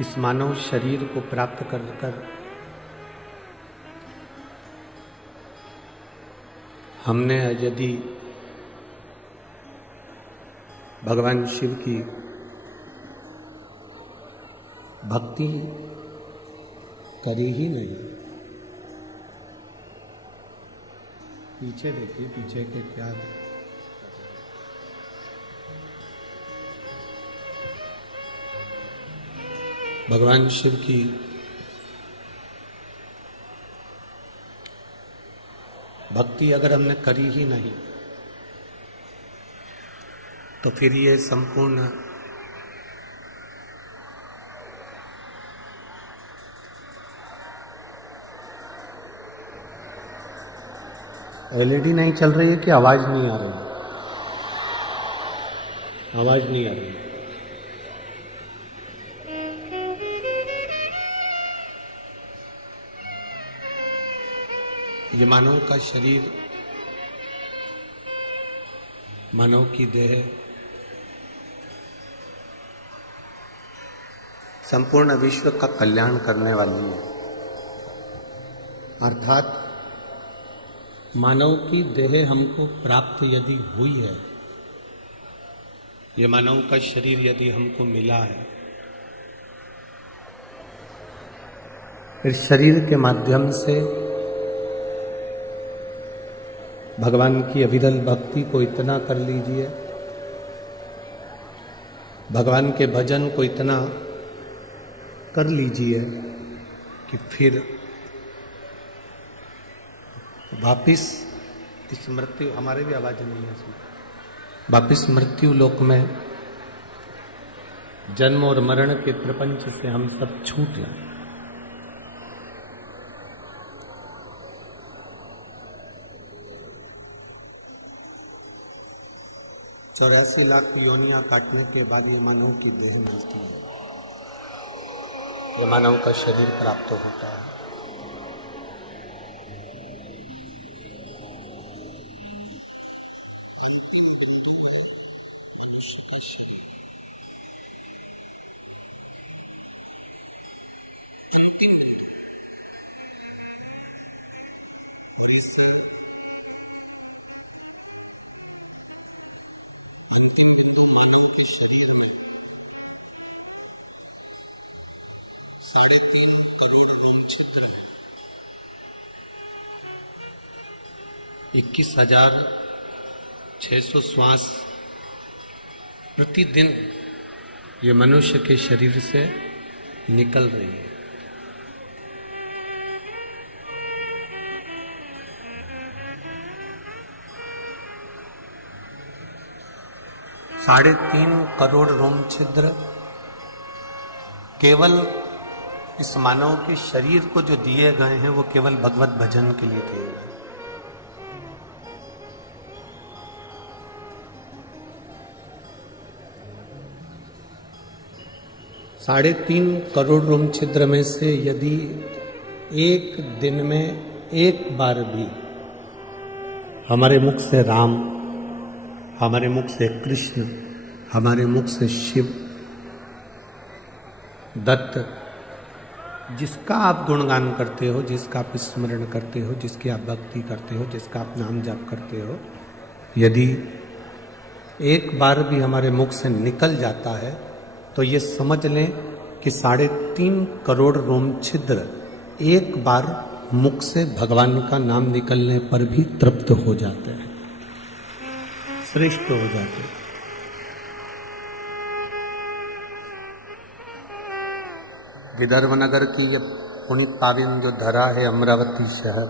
इस मानव शरीर को प्राप्त कर हमने यदि भगवान शिव की भक्ति करी ही नहीं। पीछे देखिए, पीछे के क्या भगवान शिव की भक्ति अगर हमने करी ही नहीं तो फिर ये संपूर्ण एलईडी नहीं चल रही है कि आवाज नहीं आ रही है? आवाज नहीं आ रही है। ये मानव का शरीर, मानव की देह संपूर्ण विश्व का कल्याण करने वाली है। अर्थात मानव की देह हमको प्राप्त यदि हुई है, ये मानव का शरीर यदि हमको मिला है, फिर शरीर के माध्यम से भगवान की अविरल भक्ति को इतना कर लीजिए, भगवान के भजन को इतना कर लीजिए कि फिर वापिस इस मृत्यु, हमारे भी आवाज नहीं है इसमें, वापिस मृत्यु लोक में जन्म और मरण के प्रपंच से हम सब छूट जाए। 84 लाख योनियां काटने के बाद ये मानव की देह मिलती है, ये मानव का शरीर प्राप्त होता है। मानव के शरीर में 3.5 करोड़ लोम छिद्र, 21,600 श्वास प्रतिदिन ये मनुष्य के शरीर से निकल रही है। साढ़े 3 करोड़ रोम छिद्र केवल इस मानव के शरीर को जो दिए गए हैं वो केवल भगवत भजन के लिए दिए गए। साढ़े 3 करोड़ रोम छिद्र में से यदि एक दिन में एक बार भी हमारे मुख से राम, हमारे मुख से कृष्ण, हमारे मुख से शिव, दत्त, जिसका आप गुणगान करते हो, जिसका आप स्मरण करते हो, जिसकी आप भक्ति करते हो, जिसका आप नाम जाप करते हो, यदि एक बार भी हमारे मुख से निकल जाता है तो ये समझ लें कि 3.5 करोड़ रोम छिद्र एक बार मुख से भगवान का नाम निकलने पर भी तृप्त हो जाते हैं, श्रेष्ठ हो जाते हैं। विदर्भ नगर की ये पुण्य पावन जो धरा है अमरावती शहर,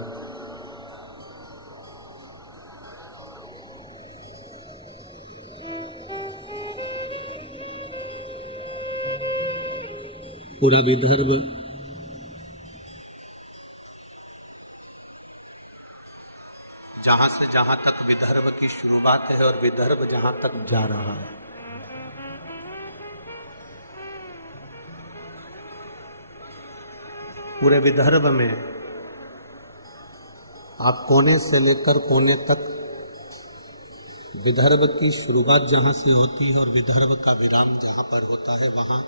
पूरा विदर्भ जहां से जहां तक विदर्भ की शुरुआत है और विदर्भ जहां तक जा रहा है, पूरे विदर्भ में आप कोने से लेकर कोने तक विदर्भ की शुरुआत जहां से होती है और विदर्भ का विराम जहां पर होता है, वहां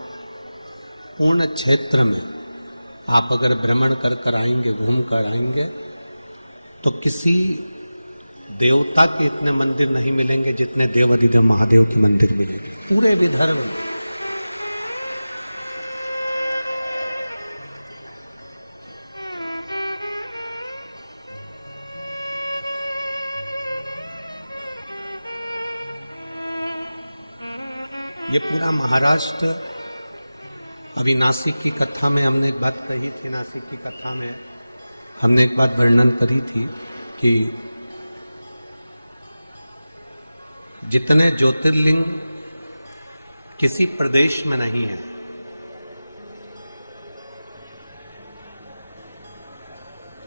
पूर्ण क्षेत्र में आप अगर भ्रमण कर कर आएंगे, घूम कर आएंगे, तो किसी देवता के इतने मंदिर नहीं मिलेंगे जितने देवाधिदेव महादेव के मंदिर मिलेंगे पूरे विदर्भ में। ये पूरा महाराष्ट्र, अभी नासिक की कथा में हमने एक बात कही थी, नासिक की कथा में हमने एक बात वर्णन करी थी कि जितने ज्योतिर्लिंग किसी प्रदेश में नहीं है,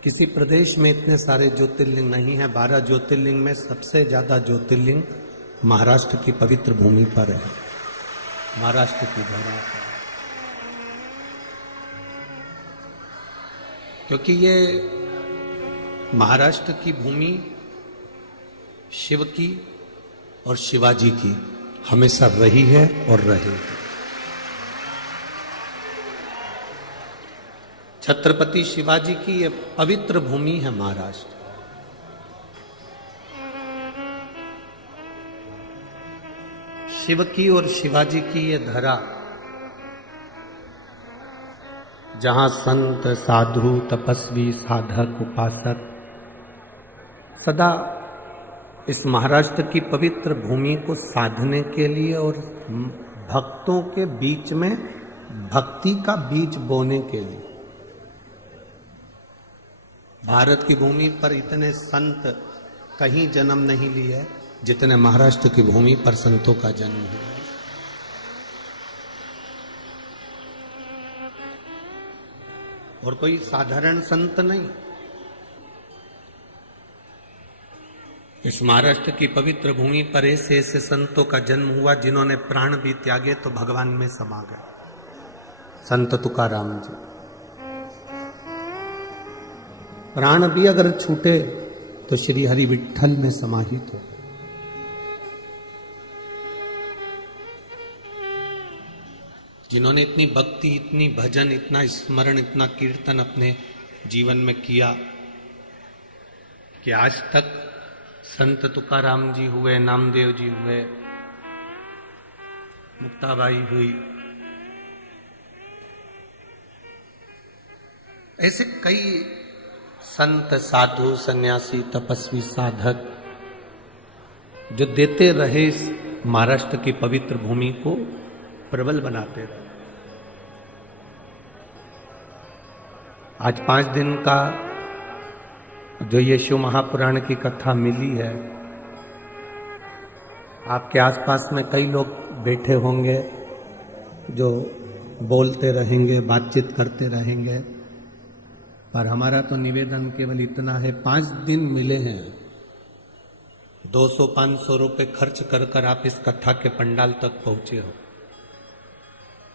किसी प्रदेश में इतने सारे ज्योतिर्लिंग नहीं है। 12 ज्योतिर्लिंग में सबसे ज्यादा ज्योतिर्लिंग महाराष्ट्र की पवित्र भूमि पर है, महाराष्ट्र की धरा पर, क्योंकि ये महाराष्ट्र की भूमि शिव की और शिवाजी की हमेशा रही है और रहेगी। छत्रपति शिवाजी की ये पवित्र भूमि है महाराष्ट्र। शिव की और शिवाजी की ये धरा, जहां संत साधु तपस्वी साधक उपासक सदा इस महाराष्ट्र की पवित्र भूमि को साधने के लिए और भक्तों के बीच में भक्ति का बीज बोने के लिए, भारत की भूमि पर इतने संत कहीं जन्म नहीं लिए जितने महाराष्ट्र की भूमि पर संतों का जन्म हुआ। और कोई साधारण संत नहीं, इस महाराष्ट्र की पवित्र भूमि पर ऐसे ऐसे संतों का जन्म हुआ जिन्होंने प्राण भी त्यागे तो भगवान में समा गए। संत तुकाराम जी, प्राण भी अगर छूटे तो श्री हरि विठ्ठल में समाहित हो। जिन्होंने इतनी भक्ति, इतनी भजन, इतना स्मरण, इतना कीर्तन अपने जीवन में किया कि आज तक संत तुकाराम जी हुए, नामदेव जी हुए, मुक्ताबाई हुई, ऐसे कई संत साधु सन्यासी तपस्वी साधक जो देते रहे इस महाराष्ट्र की पवित्र भूमि को प्रबल बनाते रहे। आज 5 दिन का जो ये शिव महापुराण की कथा मिली है, आपके आसपास में कई लोग बैठे होंगे जो बोलते रहेंगे, बातचीत करते रहेंगे, पर हमारा तो निवेदन केवल इतना है, 5 दिन मिले हैं, 200-500 रुपए खर्च कर कर आप इस कथा के पंडाल तक पहुंचे हो,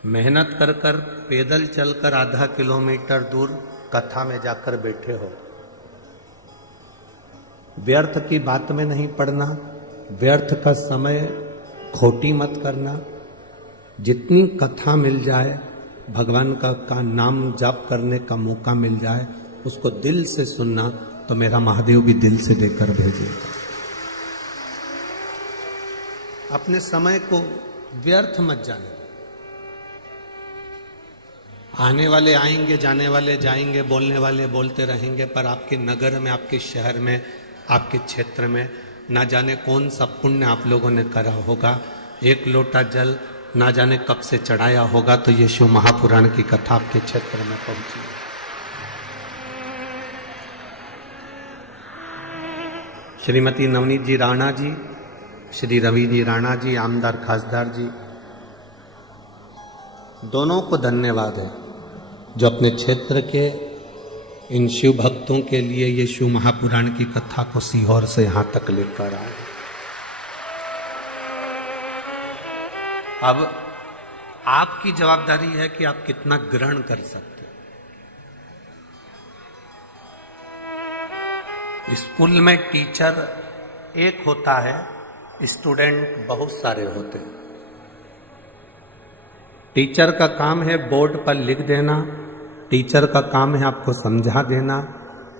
मेहनत कर कर पैदल चलकर आधा किलोमीटर दूर कथा में जाकर बैठे हो। व्यर्थ की बात में नहीं पड़ना, व्यर्थ का समय खोटी मत करना। जितनी कथा मिल जाए, भगवान का नाम जाप करने का मौका मिल जाए, उसको दिल से सुनना, तो मेरा महादेव भी दिल से देकर भेजेगा। अपने समय को व्यर्थ मत जाने। आने वाले आएंगे, जाने वाले जाएंगे, बोलने वाले बोलते रहेंगे, पर आपके नगर में, आपके शहर में, आपके क्षेत्र में ना जाने कौन सा पुण्य आप लोगों ने करा होगा। एक लोटा जल ना जाने कब से चढ़ाया होगा, तो ये शिव महापुराण की कथा आपके क्षेत्र में पहुंची। श्रीमती नवनीत जी राणा जी, श्री रवि जी राणा जी, आमदार खासदार जी, दोनों को धन्यवाद है जो अपने क्षेत्र के इन शिव भक्तों के लिए ये शिव महापुराण की कथा को सीहोर से यहां तक लेकर आए। अब आपकी जवाबदारी है कि आप कितना ग्रहण कर सकते हैं। स्कूल में टीचर एक होता है, स्टूडेंट बहुत सारे होते हैं। टीचर का काम है बोर्ड पर लिख देना, टीचर का काम है आपको समझा देना।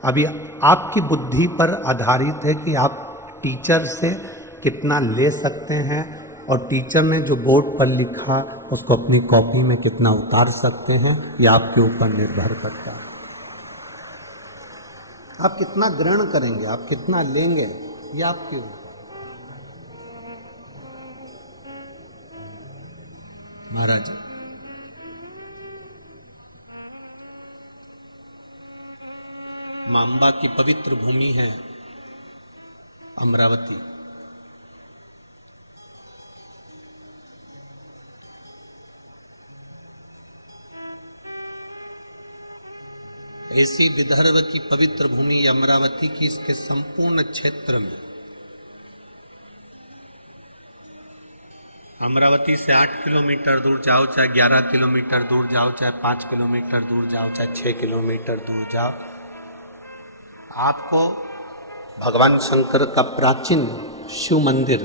अभी आपकी बुद्धि पर आधारित है कि आप टीचर से कितना ले सकते हैं और टीचर ने जो बोर्ड पर लिखा उसको अपनी कॉपी में कितना उतार सकते हैं, यह आपके ऊपर निर्भर करता है। आप कितना ग्रहण करेंगे, आप कितना लेंगे, ये आपके ऊपर। महाराज मां अंबा की पवित्र भूमि है अमरावती। ऐसी विदर्भ की पवित्र भूमि अमरावती की, इसके संपूर्ण क्षेत्र में अमरावती से 8 किलोमीटर दूर जाओ, चाहे 11 किलोमीटर दूर जाओ, चाहे 5 किलोमीटर दूर जाओ, चाहे 6 किलोमीटर दूर जाओ, आपको भगवान शंकर का प्राचीन शिव मंदिर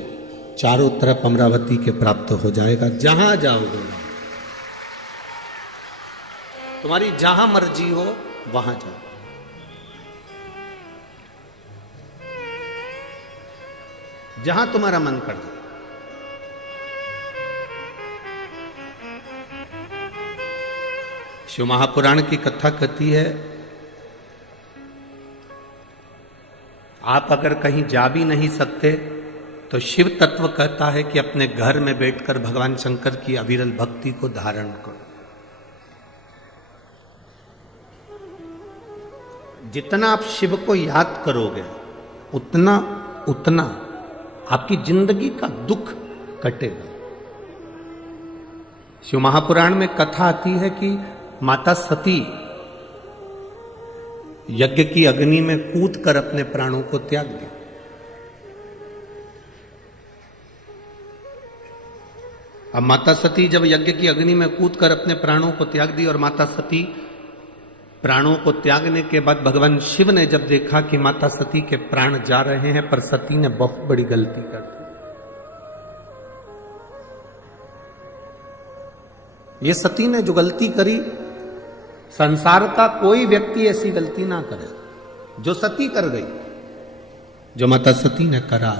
चारों तरफ अमरावती के प्राप्त हो जाएगा। जहां जाओगे, तुम्हारी जहां मर्जी हो वहां जाओ। जहां तुम्हारा मन कर जाए। शिव महापुराण की कथा कहती है, आप अगर कहीं जा भी नहीं सकते तो शिव तत्व कहता है कि अपने घर में बैठकर भगवान शंकर की अविरल भक्ति को धारण करो। जितना आप शिव को याद करोगे उतना उतना आपकी जिंदगी का दुख कटेगा। शिव महापुराण में कथा आती है कि माता सती यज्ञ की अग्नि में कूद कर अपने प्राणों को त्याग दी। अब माता सती जब यज्ञ की अग्नि में कूद कर अपने प्राणों को त्याग दी और माता सती प्राणों को त्यागने के बाद भगवान शिव ने जब देखा कि माता सती के प्राण जा रहे हैं, पर सती ने बहुत बड़ी गलती कर दी। ये सती ने जो गलती करी, संसार का कोई व्यक्ति ऐसी गलती ना करे जो सती कर गई, जो माता सती ने करा।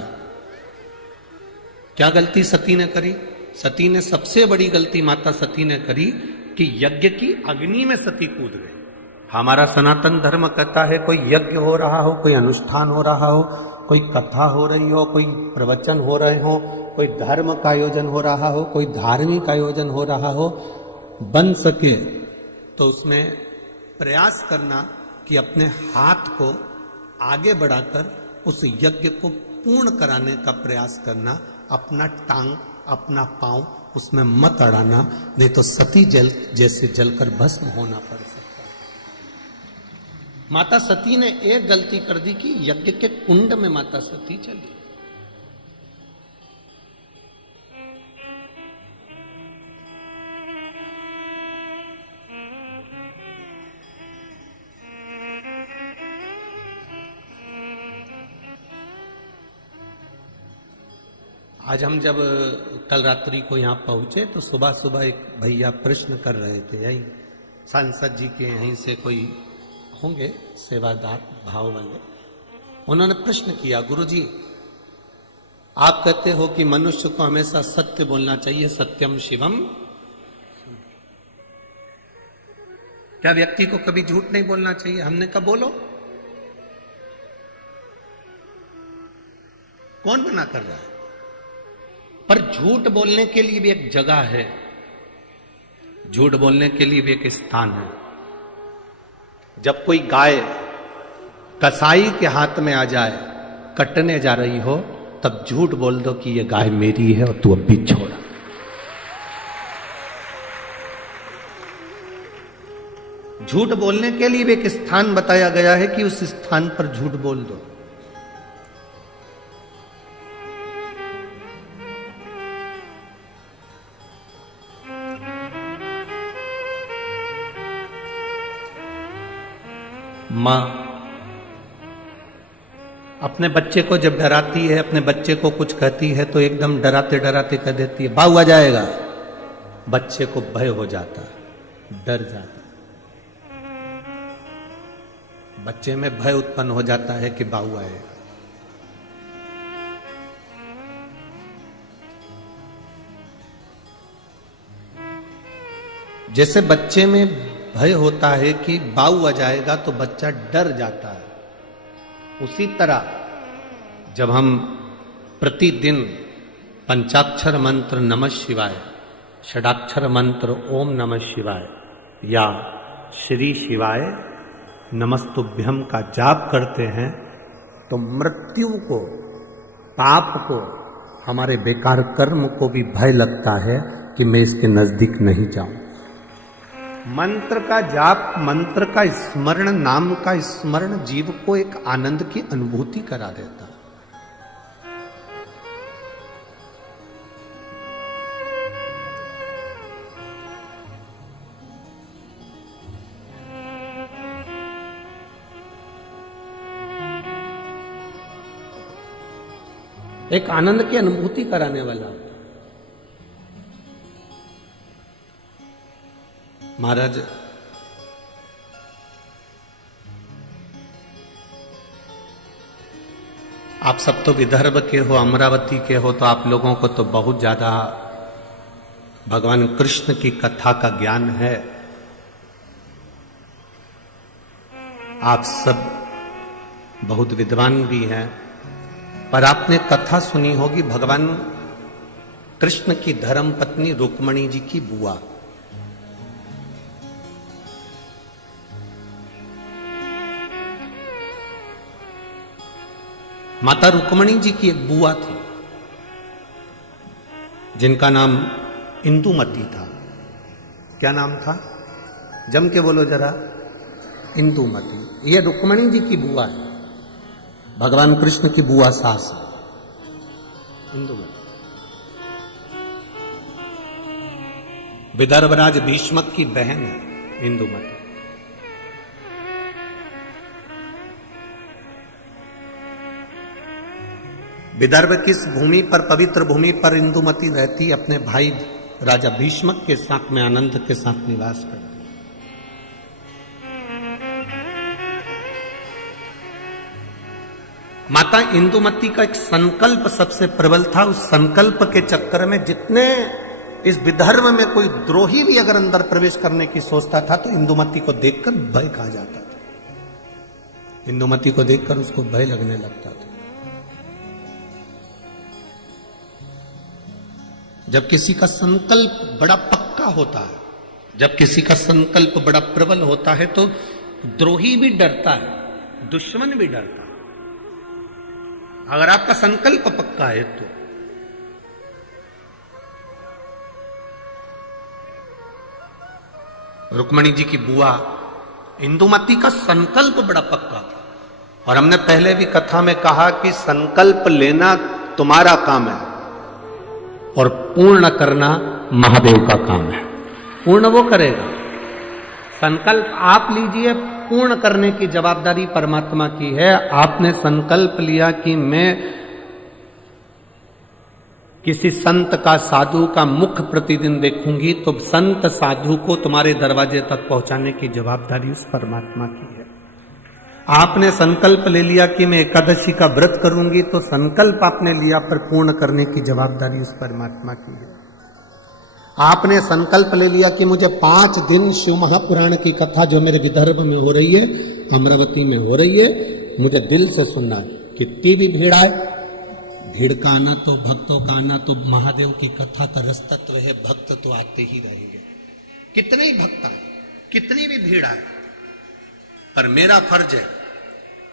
क्या गलती सती ने करी? सती ने सबसे बड़ी गलती माता सती ने करी कि यज्ञ की अग्नि में सती कूद गई। हमारा सनातन धर्म कहता है कोई यज्ञ हो रहा हो, कोई अनुष्ठान हो रहा हो, कोई कथा हो रही हो, कोई प्रवचन हो रहे हो, कोई धर्म का आयोजन हो रहा हो, कोई धार्मिक आयोजन हो रहा हो, बन सके तो उसमें प्रयास करना कि अपने हाथ को आगे बढ़ाकर उस यज्ञ को पूर्ण कराने का प्रयास करना, अपना टांग अपना पांव उसमें मत अड़ाना, नहीं तो सती जल जैसे जलकर भस्म होना पड़ सकता है। माता सती ने एक गलती कर दी कि यज्ञ के कुंड में माता सती चली। आज हम जब कल रात्रि को यहाँ पहुंचे तो सुबह सुबह एक भैया प्रश्न कर रहे थे, यही सांसद जी के यहीं से कोई होंगे सेवादार भाव वाले। उन्होंने प्रश्न किया, गुरुजी आप कहते हो कि मनुष्य को हमेशा सत्य बोलना चाहिए, सत्यम शिवम, क्या व्यक्ति को कभी झूठ नहीं बोलना चाहिए? हमने कहा बोलो। कौन मना कर रहा है? पर झूठ बोलने के लिए भी एक जगह है, झूठ बोलने के लिए भी एक स्थान है। जब कोई गाय कसाई के हाथ में आ जाए, कटने जा रही हो, तब झूठ बोल दो कि ये गाय मेरी है और तू अब भी छोड़ा। झूठ बोलने के लिए भी एक स्थान बताया गया है कि उस स्थान पर झूठ बोल दो। मां अपने बच्चे को जब डराती है, अपने बच्चे को कुछ कहती है तो एकदम डराते डराते कह देती है बाऊ आ जाएगा, बच्चे को भय हो जाता है, डर जाता है, बच्चे में भय उत्पन्न हो जाता है कि बाऊ आएगा। जैसे बच्चे में भय होता है कि बाऊ आ जाएगा तो बच्चा डर जाता है, उसी तरह जब हम प्रतिदिन पंचाक्षर मंत्र नमः शिवाय, षडाक्षर मंत्र ओम नमः शिवाय या श्री शिवाय नमस्तुभ्यम का जाप करते हैं तो मृत्यु को, पाप को, हमारे बेकार कर्म को भी भय लगता है कि मैं इसके नजदीक नहीं जाऊं। मंत्र का जाप, मंत्र का स्मरण, नाम का स्मरण जीव को एक आनंद की अनुभूति करा देता है। एक आनंद की अनुभूति कराने वाला। महाराज आप सब तो विदर्भ के हो, अमरावती के हो, तो आप लोगों को तो बहुत ज्यादा भगवान कृष्ण की कथा का ज्ञान है। आप सब बहुत विद्वान भी हैं, पर आपने कथा सुनी होगी भगवान कृष्ण की धर्म पत्नी रुक्मणी जी की बुआ। माता रुक्मणी जी की एक बुआ थी जिनका नाम इंदुमती था। क्या नाम था? जम के बोलो जरा। इंदुमती। ये रुक्मणी जी की बुआ है, भगवान कृष्ण की बुआ सास है इंदुमती। विदर्भराज भीष्मक की बहन है इंदुमती। विदर्भ किस भूमि पर, पवित्र भूमि पर इंदुमती रहती, अपने भाई राजा भीष्मक के साथ में आनंद के साथ निवास करती। माता इंदुमती का एक संकल्प सबसे प्रबल था। उस संकल्प के चक्कर में जितने इस विदर्भ में कोई द्रोही भी अगर अंदर प्रवेश करने की सोचता था तो इंदुमती को देखकर भय खा जाता था। इंदुमती को देखकर उसको भय लगने लगता था। जब किसी का संकल्प बड़ा पक्का होता है, जब किसी का संकल्प बड़ा प्रबल होता है तो द्रोही भी डरता है, दुश्मन भी डरता है। अगर आपका संकल्प पक्का है तो रुक्मणी जी की बुआ इंदुमती का संकल्प बड़ा पक्का था। और हमने पहले भी कथा में कहा कि संकल्प लेना तुम्हारा काम है और पूर्ण करना महादेव का काम है। पूर्ण वो करेगा। संकल्प आप लीजिए, पूर्ण करने की जवाबदारी परमात्मा की है। आपने संकल्प लिया कि मैं किसी संत का, साधु का मुख प्रतिदिन देखूंगी, तो संत साधु को तुम्हारे दरवाजे तक पहुंचाने की जवाबदारी उस परमात्मा की है। आपने संकल्प ले लिया कि मैं एकादशी का व्रत करूंगी, तो संकल्प आपने लिया पर पूर्ण करने की जवाबदारी उस परमात्मा की है। आपने संकल्प ले लिया कि मुझे 5 दिन शिव महापुराण की कथा जो मेरे विदर्भ में हो रही है, अमरावती में हो रही है, मुझे दिल से सुनना है। कितनी भी भीड़ आए, भीड़ का आना तो, भक्तों का आना तो महादेव की कथा का रस तत्व है। भक्त तो आते ही रहेंगे, कितने ही भक्त आए, कितनी भी भीड़ आए, पर मेरा फर्ज है।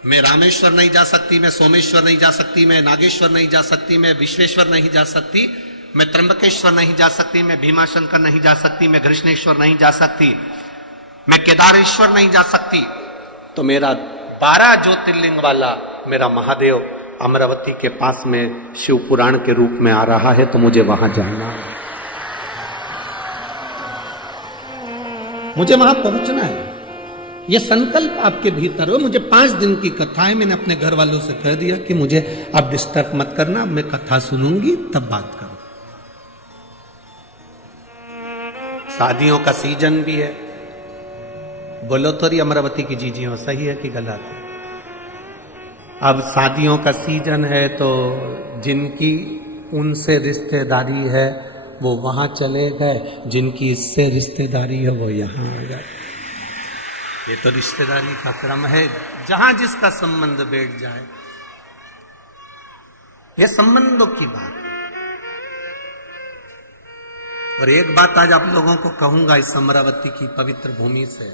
मैं रामेश्वर नहीं जा सकती, मैं सोमेश्वर नहीं जा सकती, मैं नागेश्वर नहीं जा सकती, मैं विश्वेश्वर नहीं जा सकती, मैं त्र्यंबकेश्वर नहीं जा सकती, मैं भीमाशंकर नहीं जा सकती, मैं कृष्णेश्वर नहीं जा सकती, मैं केदारेश्वर नहीं जा सकती, तो मेरा 12 ज्योतिर्लिंग वाला मेरा महादेव अमरावती के पास में शिव पुराण के रूप में आ रहा है, तो मुझे वहां जाना है, मुझे वहां पहुंचना है। यह संकल्प आपके भीतर हो। मुझे 5 दिन की कथा है, मैंने अपने घर वालों से कह दिया कि मुझे आप डिस्टर्ब मत करना, मैं कथा सुनूंगी तब बात करूं। शादियों का सीजन भी है। बोलो तो रही अमरावती की जीजियों, सही है कि गलत है? अब शादियों का सीजन है तो जिनकी उनसे रिश्तेदारी है वो वहां चले गए, जिनकी इससे रिश्तेदारी है वो यहां आ गए। ये तो रिश्तेदारी का क्रम है, जहां जिसका संबंध बैठ जाए। ये संबंधों की बात है। और एक बात आज आप लोगों को कहूंगा इस अमरावती की पवित्र भूमि से,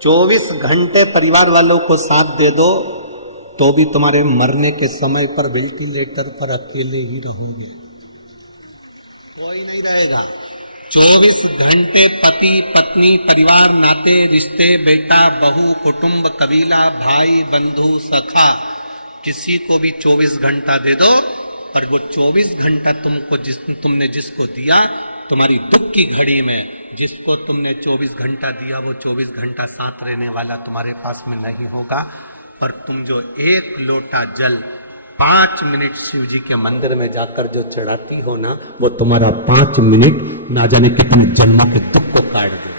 24 घंटे परिवार वालों को साथ दे दो तो भी तुम्हारे मरने के समय पर वेंटिलेटर पर अकेले ही रहोगे, कोई नहीं रहेगा। 24 घंटे पति पत्नी परिवार नाते रिश्ते बेटा बहू कुटुंब कबीला भाई बंधु सखा किसी को भी 24 घंटा दे दो, और वो 24 घंटा तुमने जिसको दिया, तुम्हारी दुख की घड़ी में जिसको तुमने 24 घंटा दिया वो 24 घंटा साथ रहने वाला तुम्हारे पास में नहीं होगा। पर तुम जो एक लोटा जल 5 मिनट शिव जी के मंदिर में जाकर जो चढ़ाती हो ना, वो तुम्हारा 5 मिनट ना जाने कितने जन्मों के दुख को काट दे।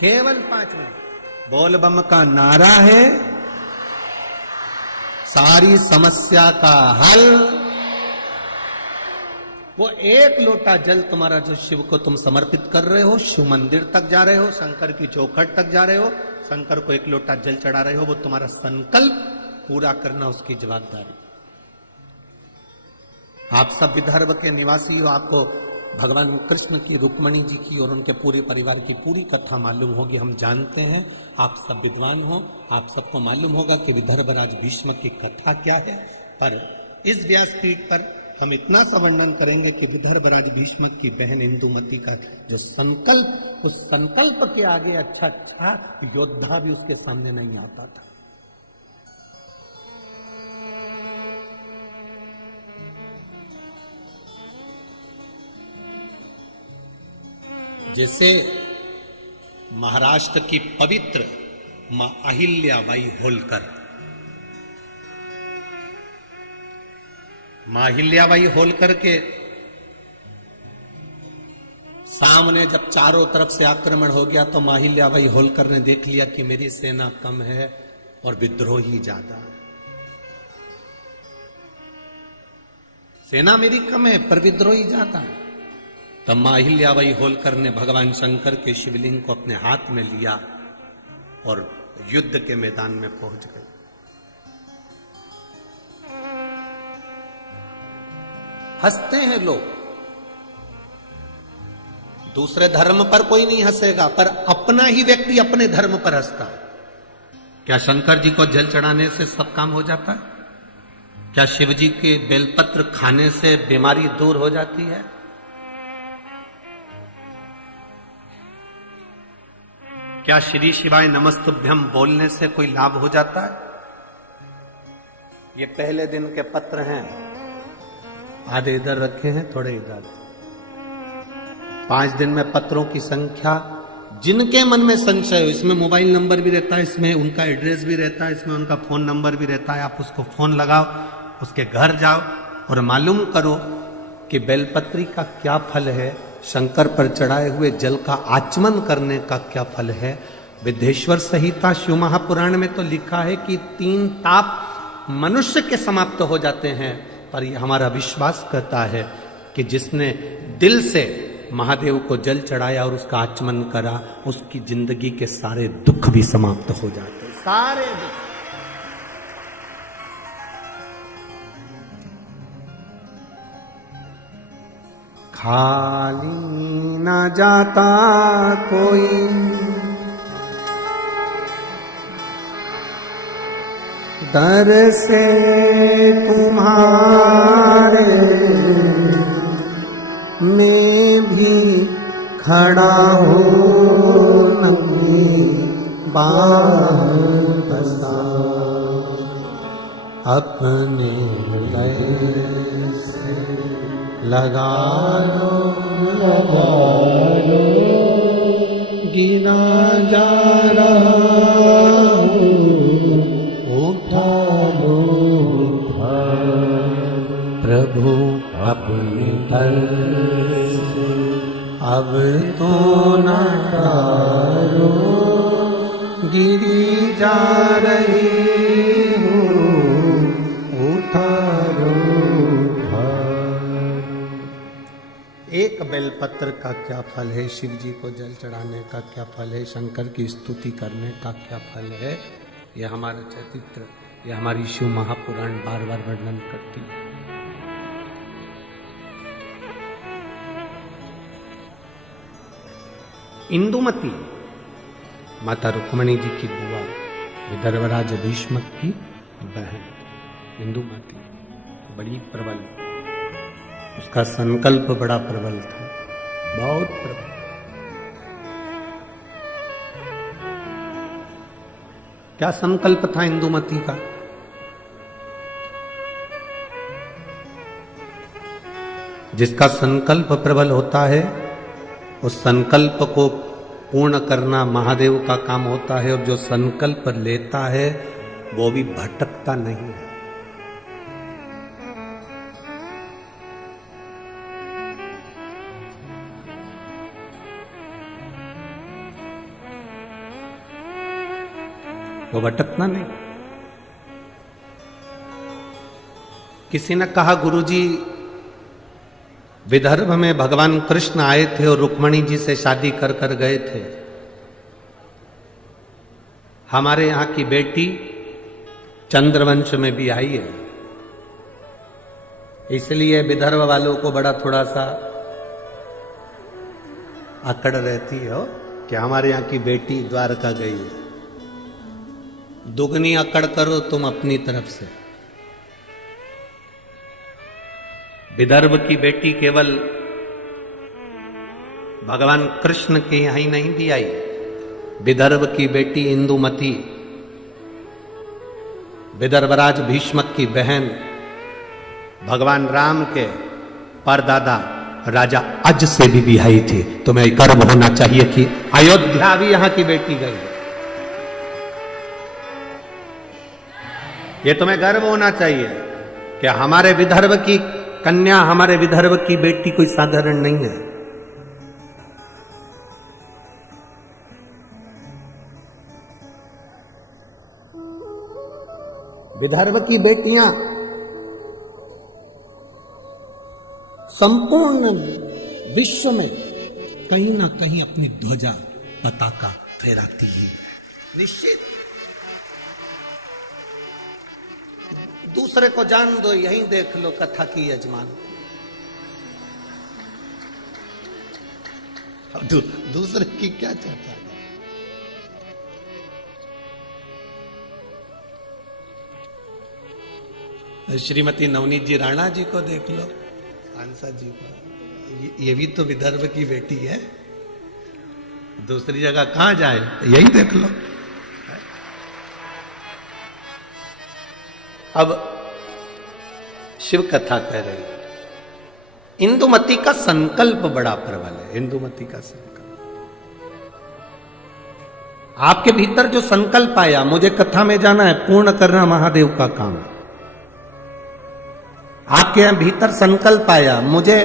केवल 5 मिनट बोल बम का नारा है, सारी समस्या का हल। वो एक लोटा जल तुम्हारा जो शिव को तुम समर्पित कर रहे हो, शिव मंदिर तक जा रहे हो, शंकर की चौखट तक जा रहे हो, शंकर को एक लोटा जल चढ़ा रहे हो, वो तुम्हारा संकल्प पूरा करना उसकी जवाबदारी। आप सब विदर्भ के निवासी हो, आपको भगवान कृष्ण की रुक्मणी जी की और उनके पूरे परिवार की पूरी कथा मालूम होगी, हम जानते हैं। आप सब विद्वान हो, आप सबको मालूम होगा कि विदर्भ राज भीष्म की कथा क्या है। पर इस व्यासपीठ पर हम इतना सा वर्णन करेंगे कि विदर्भ राज भीष्म की बहन इंदुमती का जो संकल्प, उस संकल्प के आगे अच्छा योद्धा भी उसके सामने नहीं आता था। जैसे महाराष्ट्र की पवित्र मां अहिल्याबाई होलकर, मां अहिल्याबाई होलकर के सामने जब चारों तरफ से आक्रमण हो गया तो मां अहिल्याबाई होलकर ने देख लिया कि मेरी सेना कम है और विद्रोही ज्यादा। सेना मेरी कम है पर विद्रोही ज्यादा है। तब मां अहिल्याबाई होलकर ने भगवान शंकर के शिवलिंग को अपने हाथ में लिया और युद्ध के मैदान में पहुंच गए। हंसते हैं लोग, दूसरे धर्म पर कोई नहीं हंसेगा, पर अपना ही व्यक्ति अपने धर्म पर हंसता है। क्या शंकर जी को जल चढ़ाने से सब काम हो जाता है? क्या शिव जी के बेलपत्र खाने से बीमारी दूर हो जाती है? क्या श्री शिवाय नमस्तुभ्यम बोलने से कोई लाभ हो जाता है? ये पहले दिन के पत्र हैं, आधे इधर रखे हैं, थोड़े इधर। 5 दिन में पत्रों की संख्या, जिनके मन में संशय हो, इसमें मोबाइल नंबर भी रहता है, इसमें उनका एड्रेस भी रहता है, इसमें उनका फोन नंबर भी रहता है। आप उसको फोन लगाओ, उसके घर जाओ और मालूम करो कि बेलपत्री का क्या फल है, शंकर पर चढ़ाए हुए जल का आचमन करने का क्या फल है। विद्येश्वर संहिता शिव महापुराण में तो लिखा है कि 3 ताप मनुष्य के समाप्त हो जाते हैं, पर यह हमारा विश्वास कहता है कि जिसने दिल से महादेव को जल चढ़ाया और उसका आचमन करा, उसकी जिंदगी के सारे दुख भी समाप्त हो जाते हैं, सारे दुख। खाली न जाता कोई दर से तुम्हारे, मैं भी खड़ा हूँ नंगी बाह बसा, अपने गले से लगा लो गिना जा रहा हूँ, उठा लो प्रभु अपने दर से अब तो न तारो गिरी जा रही हूँ उठारो एक बेलपत्र का क्या फल है, शिव जी को जल चढ़ाने का क्या फल है, शंकर की स्तुति करने का क्या फल है, यह हमारा चरित्र, यह हमारी शिव महापुराण बार बार वर्णन करती है। इंदुमती माता रुक्मणी जी की बुआ, विदर्भराज भीष्मक की बहन इंदुमती बड़ी प्रबल, उसका संकल्प बड़ा प्रबल था, बहुत प्रबल। क्या संकल्प था इंदुमती का? जिसका संकल्प प्रबल होता है उस संकल्प को पूर्ण करना महादेव का काम होता है, और जो संकल्प लेता है वो भी भटकता नहीं है। वो भटकना नहीं। किसी ने कहा गुरुजी विदर्भ में भगवान कृष्ण आए थे और रुक्मणी जी से शादी कर कर गए थे। हमारे यहां की बेटी चंद्रवंश में भी आई है, इसलिए विदर्भ वालों को बड़ा थोड़ा सा अकड़ रहती हो कि हमारे यहां की बेटी द्वारका गई है। दुगनी अकड़ करो तुम अपनी तरफ से। विदर्भ की बेटी केवल भगवान कृष्ण के यहां ही नहीं भी आई, विदर्भ की बेटी इंदुमती विदर्भराज भीष्मक की बहन, भगवान राम के परदादा राजा अज से भी बिहाई थी। तुम्हें गर्व होना चाहिए कि अयोध्या भी यहां की बेटी गई है। ये तुम्हें गर्व होना चाहिए कि हमारे विदर्भ की कन्या, हमारे विदर्भ की बेटी कोई साधारण नहीं है। विदर्भ की बेटियां संपूर्ण विश्व में कहीं ना कहीं अपनी ध्वजा पताका फहराती ही निश्चित। दूसरे को जान दो, यहीं देख लो कथा की यजमान। दूसरे की क्या चर्चा है। श्रीमती नवनीत जी राणा जी को देख लो, सांसद जी को, ये भी तो विदर्भ की बेटी है। दूसरी जगह कहां जाए, यही देख लो। अब शिव कथा कह रही है, इंदुमती का संकल्प बड़ा प्रबल है। इंदुमती का संकल्प, आपके भीतर जो संकल्प आया, मुझे कथा में जाना है, पूर्ण करना महादेव का काम है। आपके भीतर संकल्प आया, मुझे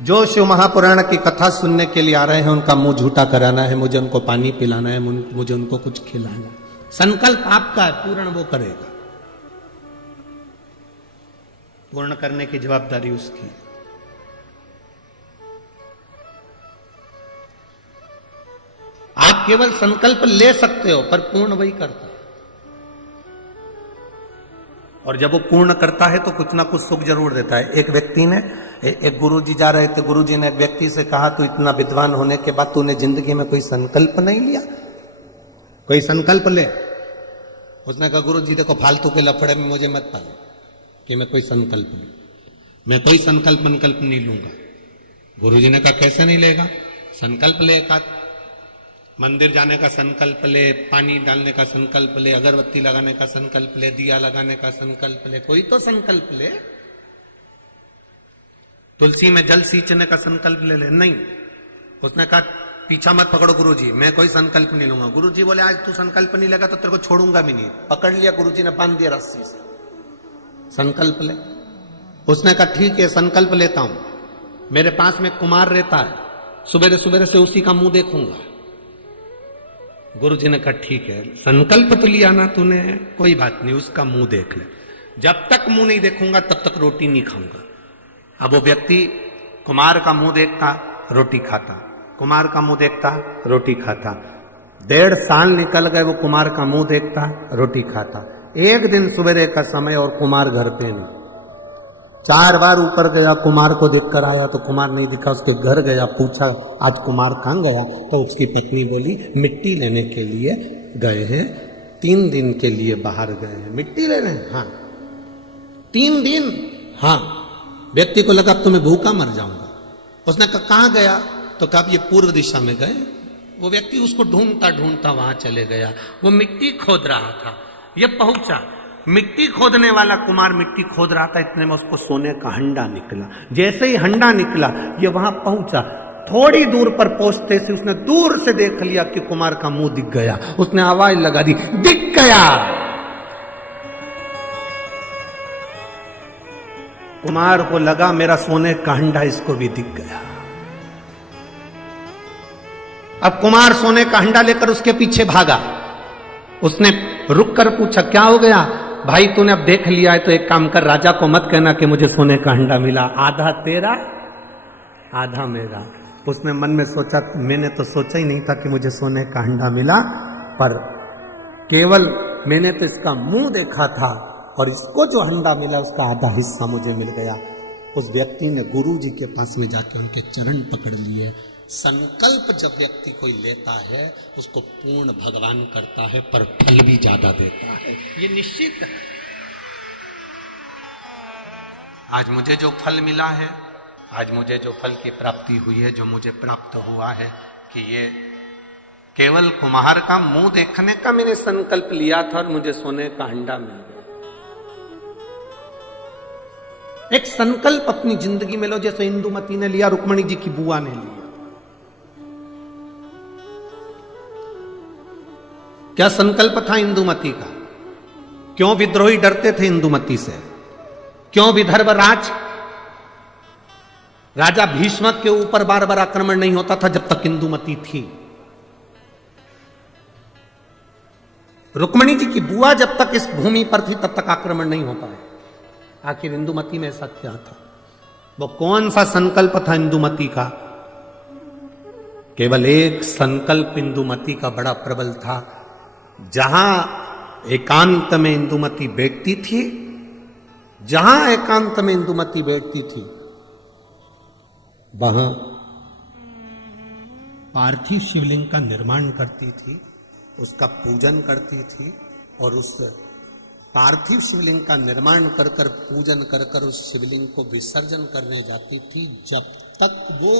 जो शिव महापुराण की कथा सुनने के लिए आ रहे हैं उनका मुंह झूठा कराना है, मुझे उनको पानी पिलाना है, मुझे उनको कुछ खिलाना है। संकल्प आपका है, पूर्ण वो करेगा। पूर्ण करने की जवाबदारी उसकी। आप केवल संकल्प ले सकते हो, पर पूर्ण वही करता है। और जब वो पूर्ण करता है तो कुछ ना कुछ सुख जरूर देता है। एक व्यक्ति ने, एक गुरुजी जा रहे थे, गुरुजी ने एक व्यक्ति से कहा, तू इतना विद्वान होने के बाद तूने जिंदगी में कोई संकल्प नहीं लिया, कोई संकल्प ले। उसने कहा, गुरुजी देखो फालतू के लफड़े में मुझे मत पालो कि मैं कोई संकल्प लूं, मैं कोई संकल्प नहीं लूंगा। गुरुजी ने कहा, कैसे नहीं लेगा? संकल्प ले, एक मंदिर जाने का संकल्प ले, पानी डालने का संकल्प ले, अगरबत्ती लगाने का संकल्प ले, दिया लगाने का संकल्प ले, कोई तो संकल्प ले। तुलसी में जल सींचने का संकल्प ले ले। नहीं, उसने कहा पीछा मत पकड़ो गुरुजी, मैं कोई संकल्प नहीं लूंगा। गुरुजी बोले, आज तू संकल्प नहीं लेगा तो तेरे को छोड़ूंगा भी नहीं। पकड़ लिया गुरुजी ने, बांध दिया रस्सी से। संकल्प ले। उसने कहा ठीक है संकल्प लेता हूं, मेरे पास में कुमार रहता है, सुबह सुबह से उसी का मुंह देखूंगा। गुरु जी ने कहा ठीक है संकल्प तो लिया ना तूने, कोई बात नहीं, उसका मुंह देख ले। जब तक मुंह नहीं देखूंगा तब तक रोटी नहीं खाऊंगा। अब वो व्यक्ति कुमार का मुंह देखता, रोटी खाता, कुमार का मुंह देखता, रोटी खाता। 1.5 साल निकल गए, वो कुमार का मुंह देखता, रोटी खाता। एक दिन सवेरे का समय और कुमार घर पे नहीं। 4 बार ऊपर गया, कुमार को देखकर आया तो कुमार नहीं दिखा। उसके घर गया, पूछा आज कुमार कहाँ गया, तो उसकी पत्नी बोली मिट्टी लेने के लिए गए हैं, 3 दिन के लिए बाहर गए हैं। मिट्टी ले रहे हैं? हाँ। 3 दिन? हाँ। व्यक्ति को लगा अब तो मैं भूखा मर जाऊंगा। उसने कहा कहाँ गया, तो कहा ये पूर्व दिशा में गए। वो व्यक्ति उसको ढूंढता ढूंढता वहां चले गया। वो मिट्टी खोद रहा था, ये पहुंचा, मिट्टी खोदने वाला कुमार मिट्टी खोद रहा था, इतने में उसको सोने का हंडा निकला। जैसे ही हंडा निकला ये वहां पहुंचा, थोड़ी दूर पर पहुंचते से उसने दूर से देख लिया कि कुमार का मुंह दिख गया। उसने आवाज लगा दी, दिख गया। कुमार को लगा मेरा सोने का हंडा इसको भी दिख गया। अब कुमार सोने का हंडा लेकर उसके पीछे भागा। उसने रुक कर पूछा क्या हो गया भाई, तूने अब देख लिया है तो एक काम कर, राजा को मत कहना कि मुझे सोने का हंडा मिला, आधा तेरा आधा मेरा। उसने मन में सोचा मैंने तो सोचा ही नहीं था कि मुझे सोने का हंडा मिला, पर केवल मैंने तो इसका मुंह देखा था और इसको जो हंडा मिला उसका आधा हिस्सा मुझे मिल गया। उस व्यक्ति ने गुरु जी के पास में जाके उनके चरण पकड़ लिए। संकल्प जब व्यक्ति कोई लेता है उसको पूर्ण भगवान करता है, पर फल भी ज्यादा देता है, ये निश्चित है। आज मुझे जो फल मिला है, आज मुझे जो फल की प्राप्ति हुई है, जो मुझे प्राप्त हुआ है, कि ये केवल कुम्हार का मुंह देखने का मैंने संकल्प लिया था और मुझे सोने का हंडा मिल गया। एक संकल्प अपनी जिंदगी में लो, जैसे इंदुमती ने लिया, रुक्मणी जी की बुआ ने लिया। क्या संकल्प था इंदुमती का? क्यों विद्रोही डरते थे इंदुमती से? क्यों विदर्भ राजा भीष्मक के ऊपर बार बार आक्रमण नहीं होता था जब तक इंदुमती थी? रुक्मणी जी की बुआ जब तक इस भूमि पर थी तब तक आक्रमण नहीं हो पाए। आखिर इंदुमती में ऐसा क्या था? वो कौन सा संकल्प था इंदुमती का? केवल एक संकल्प इंदुमती का बड़ा प्रबल था। जहां एकांत में इंदुमती बैठती थी, जहां एकांत में इंदुमती बैठती थी, वहां पार्थिव शिवलिंग का निर्माण करती थी, उसका पूजन करती थी, और उस पार्थिव शिवलिंग का निर्माण कर कर पूजन कर कर उस शिवलिंग को विसर्जन करने जाती थी। जब तक वो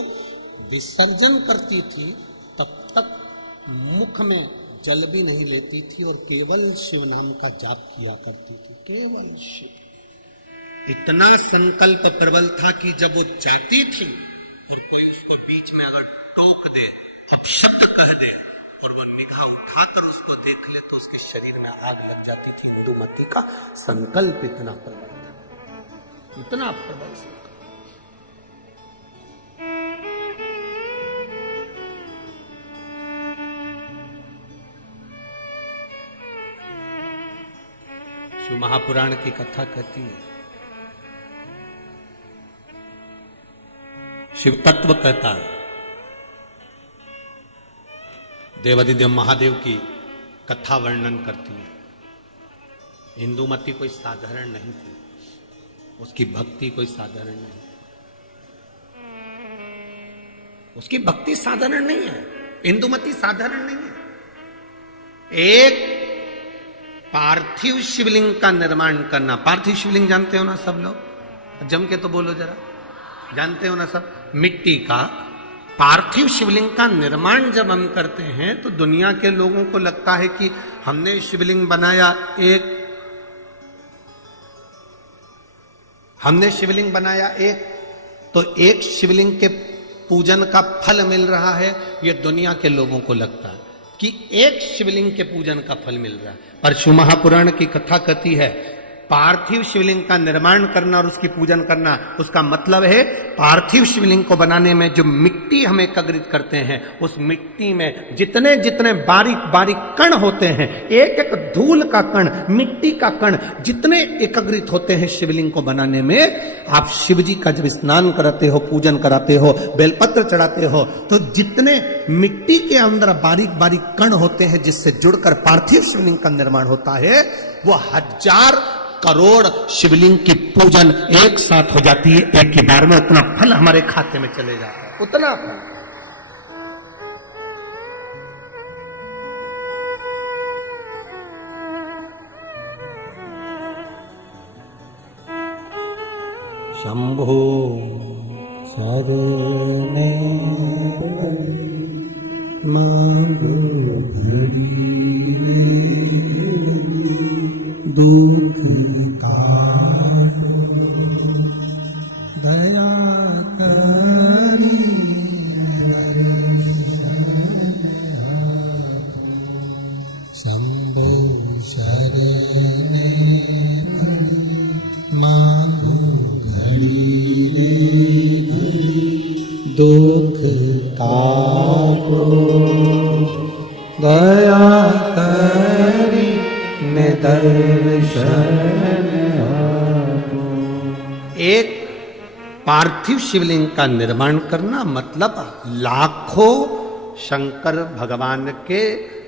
विसर्जन करती थी तब तक मुख में जल भी नहीं लेती थी और केवल शिव नाम का जाप किया करती थी, केवल शिव। इतना संकल्प प्रबल था कि जब वो जाती थी और कोई उसको बीच में अगर टोक दे, अपशब्द कह दे, और वो निगाह उठाकर उसको देख ले तो उसके शरीर में आग लग जाती थी। इंदुमती का संकल्प इतना प्रबल था, इतना प्रबल संकल्प। शिव महापुराण की कथा कहती है, शिव तत्व कहता है, देवादिदेव महादेव की कथा वर्णन करती है। इंदुमती कोई साधारण नहीं थी, उसकी भक्ति कोई साधारण नहीं, उसकी भक्ति साधारण नहीं है। इंदुमती साधारण नहीं है। एक पार्थिव शिवलिंग का निर्माण करना, पार्थिव शिवलिंग जानते हो ना सब लोग, जम के तो बोलो जरा, जानते हो ना सब? मिट्टी का पार्थिव शिवलिंग का निर्माण जब हम करते हैं तो दुनिया के लोगों को लगता है कि हमने शिवलिंग बनाया, हमने शिवलिंग बनाया एक, तो एक शिवलिंग के पूजन का फल मिल रहा है। ये दुनिया के लोगों को लगता है कि एक शिवलिंग के पूजन का फल मिल रहा है। पर शिव महापुराण की कथा कहती है पार्थिव शिवलिंग का निर्माण करना और उसकी पूजन करना, उसका मतलब है पार्थिव शिवलिंग को बनाने में जो मिट्टी हम एकत्रित करते हैं, उस मिट्टी में जितने जितने बारीक बारीक कण होते हैं, एक एक धूल का कण, मिट्टी का कण जितने एकत्रित होते हैं शिवलिंग को बनाने में, आप शिव जी का जब स्नान कराते हो, पूजन कराते हो, बेलपत्र चढ़ाते हो, तो जितने मिट्टी के अंदर बारीक बारीक कण होते हैं जिससे जुड़कर पार्थिव शिवलिंग का निर्माण होता है, वो 1000 करोड़ शिवलिंग की पूजन एक साथ हो जाती है। एक ही बार में उतना फल हमारे खाते में चले जाता है, उतना फल। शंभो शरणे मांगो भरी दुख काटो दया करी शंभो शरणे मांगो घड़ी रे दुख काटो दया करी एक पार्थिव शिवलिंग का निर्माण करना मतलब लाखों शंकर भगवान के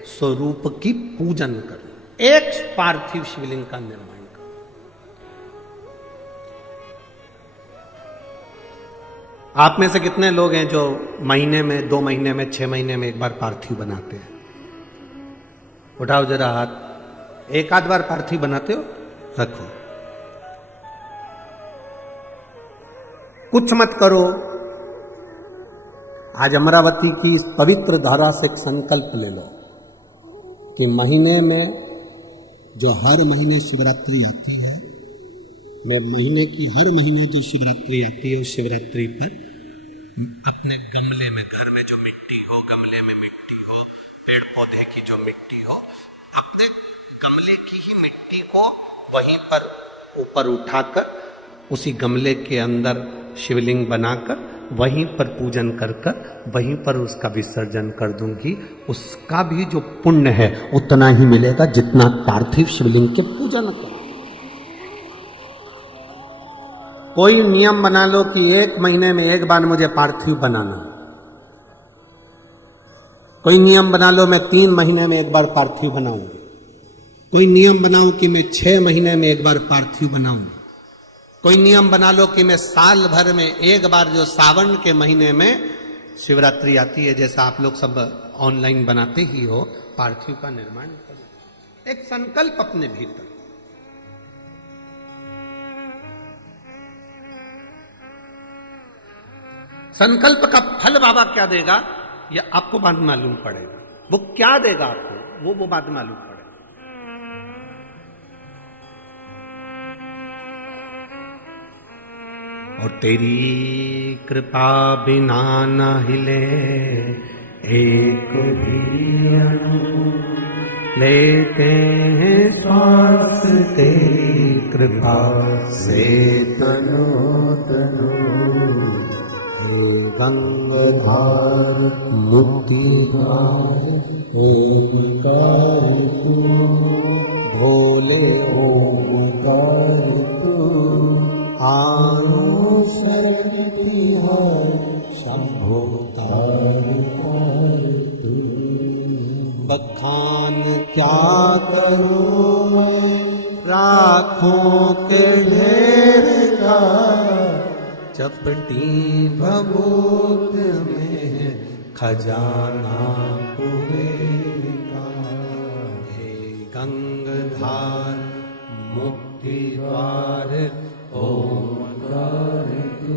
स्वरूप की पूजन करना। एक पार्थिव शिवलिंग का निर्माण करना। आप में से कितने लोग हैं जो महीने में, 2 महीने में, 6 महीने में एक बार पार्थिव बनाते हैं? उठाओ जरा हाथ। एक आध बार पार्थिव बनाते हो? रखो। कुछ मत करो। आज अमरावती की इस पवित्र धारा से एक संकल्प ले लो कि महीने में, जो हर महीने शिवरात्रि आती है, मैं महीने की हर महीने जो शिवरात्रि आती है, उस शिवरात्रि पर अपने गमले में, घर में जो मिट्टी हो, गमले में मिट्टी हो, पेड़ पौधे की जो मिट्टी हो, अपने गमले की ही मिट्टी को वहीं पर ऊपर उठाकर उसी गमले के अंदर शिवलिंग बनाकर वहीं पर पूजन कर वहीं पर उसका विसर्जन कर दूंगी। उसका भी जो पुण्य है उतना ही मिलेगा जितना पार्थिव शिवलिंग के पूजन का। कोई नियम बना लो कि 1 महीने में एक बार मुझे पार्थिव बनाना। कोई नियम बना लो मैं 3 महीने में एक बार पार्थिव बनाऊंगा। कोई नियम बनाओ कि मैं 6 महीने में एक बार पार्थिव बनाऊंगा। कोई नियम बना लो कि मैं साल भर में एक बार, जो सावन के महीने में शिवरात्रि आती है, जैसा आप लोग सब ऑनलाइन बनाते ही हो, पार्थिव का निर्माण करो। एक संकल्प अपने भीतर। संकल्प का फल बाबा क्या देगा यह आपको बाद में मालूम पड़ेगा। वो क्या देगा आपको वो बाद में मालूम पड़ेगा। और तेरी कृपा बिना न हिले एक भी अणु, लेते हैं श्वास तेरी कृपा से तनो तनो। हे गंगाधार मुक्तिधार ओमकार तू, भोले ओमकार तू। आयो शरण तिहार शंभो तार तू। बखान क्या करूं मैं राखों के ढेर का, चपटी भभूत में खजाना कुबेर का। हे गंगाधार मुक्ति द्वार ओमकार तू,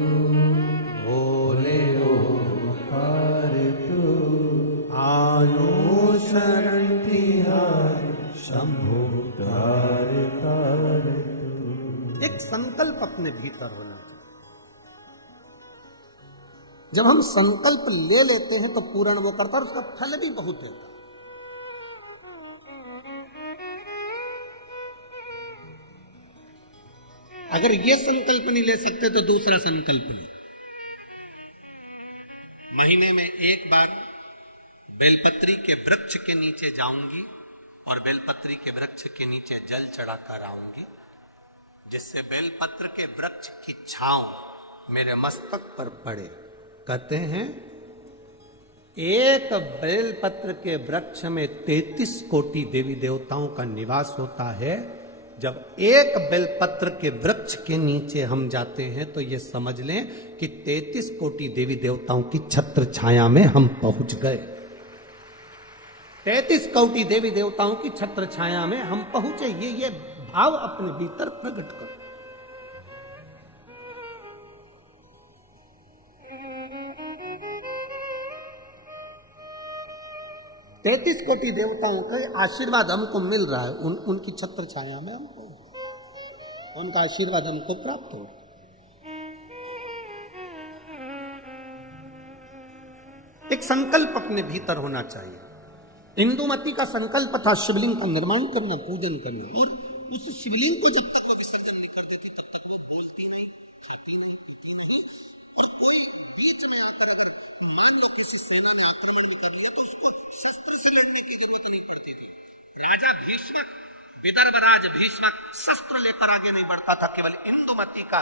भोले ओमकार तू। आयो शरण तिहार शंभो तार तार तू। एक संकल्प अपने भीतर होना चाहिए। जब हम संकल्प ले लेते हैं तो पूर्ण वो करता है, और उसका फल भी बहुत देता है। अगर ये संकल्प नहीं ले सकते तो दूसरा संकल्प ले। महीने में एक बार बेलपत्री के वृक्ष के नीचे जाऊंगी और बेलपत्री के वृक्ष के नीचे जल चढ़ाकर आऊंगी, जिससे बेलपत्र के वृक्ष की छांव मेरे मस्तक पर पड़े। कहते हैं एक बेलपत्र के वृक्ष में 33 कोटि देवी देवताओं का निवास होता है। जब एक बेलपत्र के वृक्ष के नीचे हम जाते हैं तो ये समझ लें कि 33 कोटि देवी देवताओं की छत्र छाया में हम पहुंच गए। 33 कोटि देवी देवताओं की छत्र छाया में हम पहुंचे। ये भाव अपने भीतर प्रकट करो। तैतीस कोटि देवताओं का आशीर्वाद हमको मिल रहा है, उनकी छत्र छाया में हमको, उनका आशीर्वाद हमको प्राप्त हो। एक संकल्प अपने भीतर होना चाहिए। इंदुमती का संकल्प था शिवलिंग का निर्माण करना, पूजन करना, और उस शिवलिंग को जब तक वो विसर्जन नहीं करती थी तब तक वो बोलती नहीं, खाती नहीं, पीती नहीं। और कोई बीच में आकर अगर मान लो किसी सेना ने आक्रमण भी कर लिया तो उसको शस्त्र से लड़ने की जरूरत नहीं पड़ती थी। राजा भीष्मक, विदर्भराज भीष्मक शस्त्र लेकर आगे नहीं बढ़ता था। केवल इंदुमती का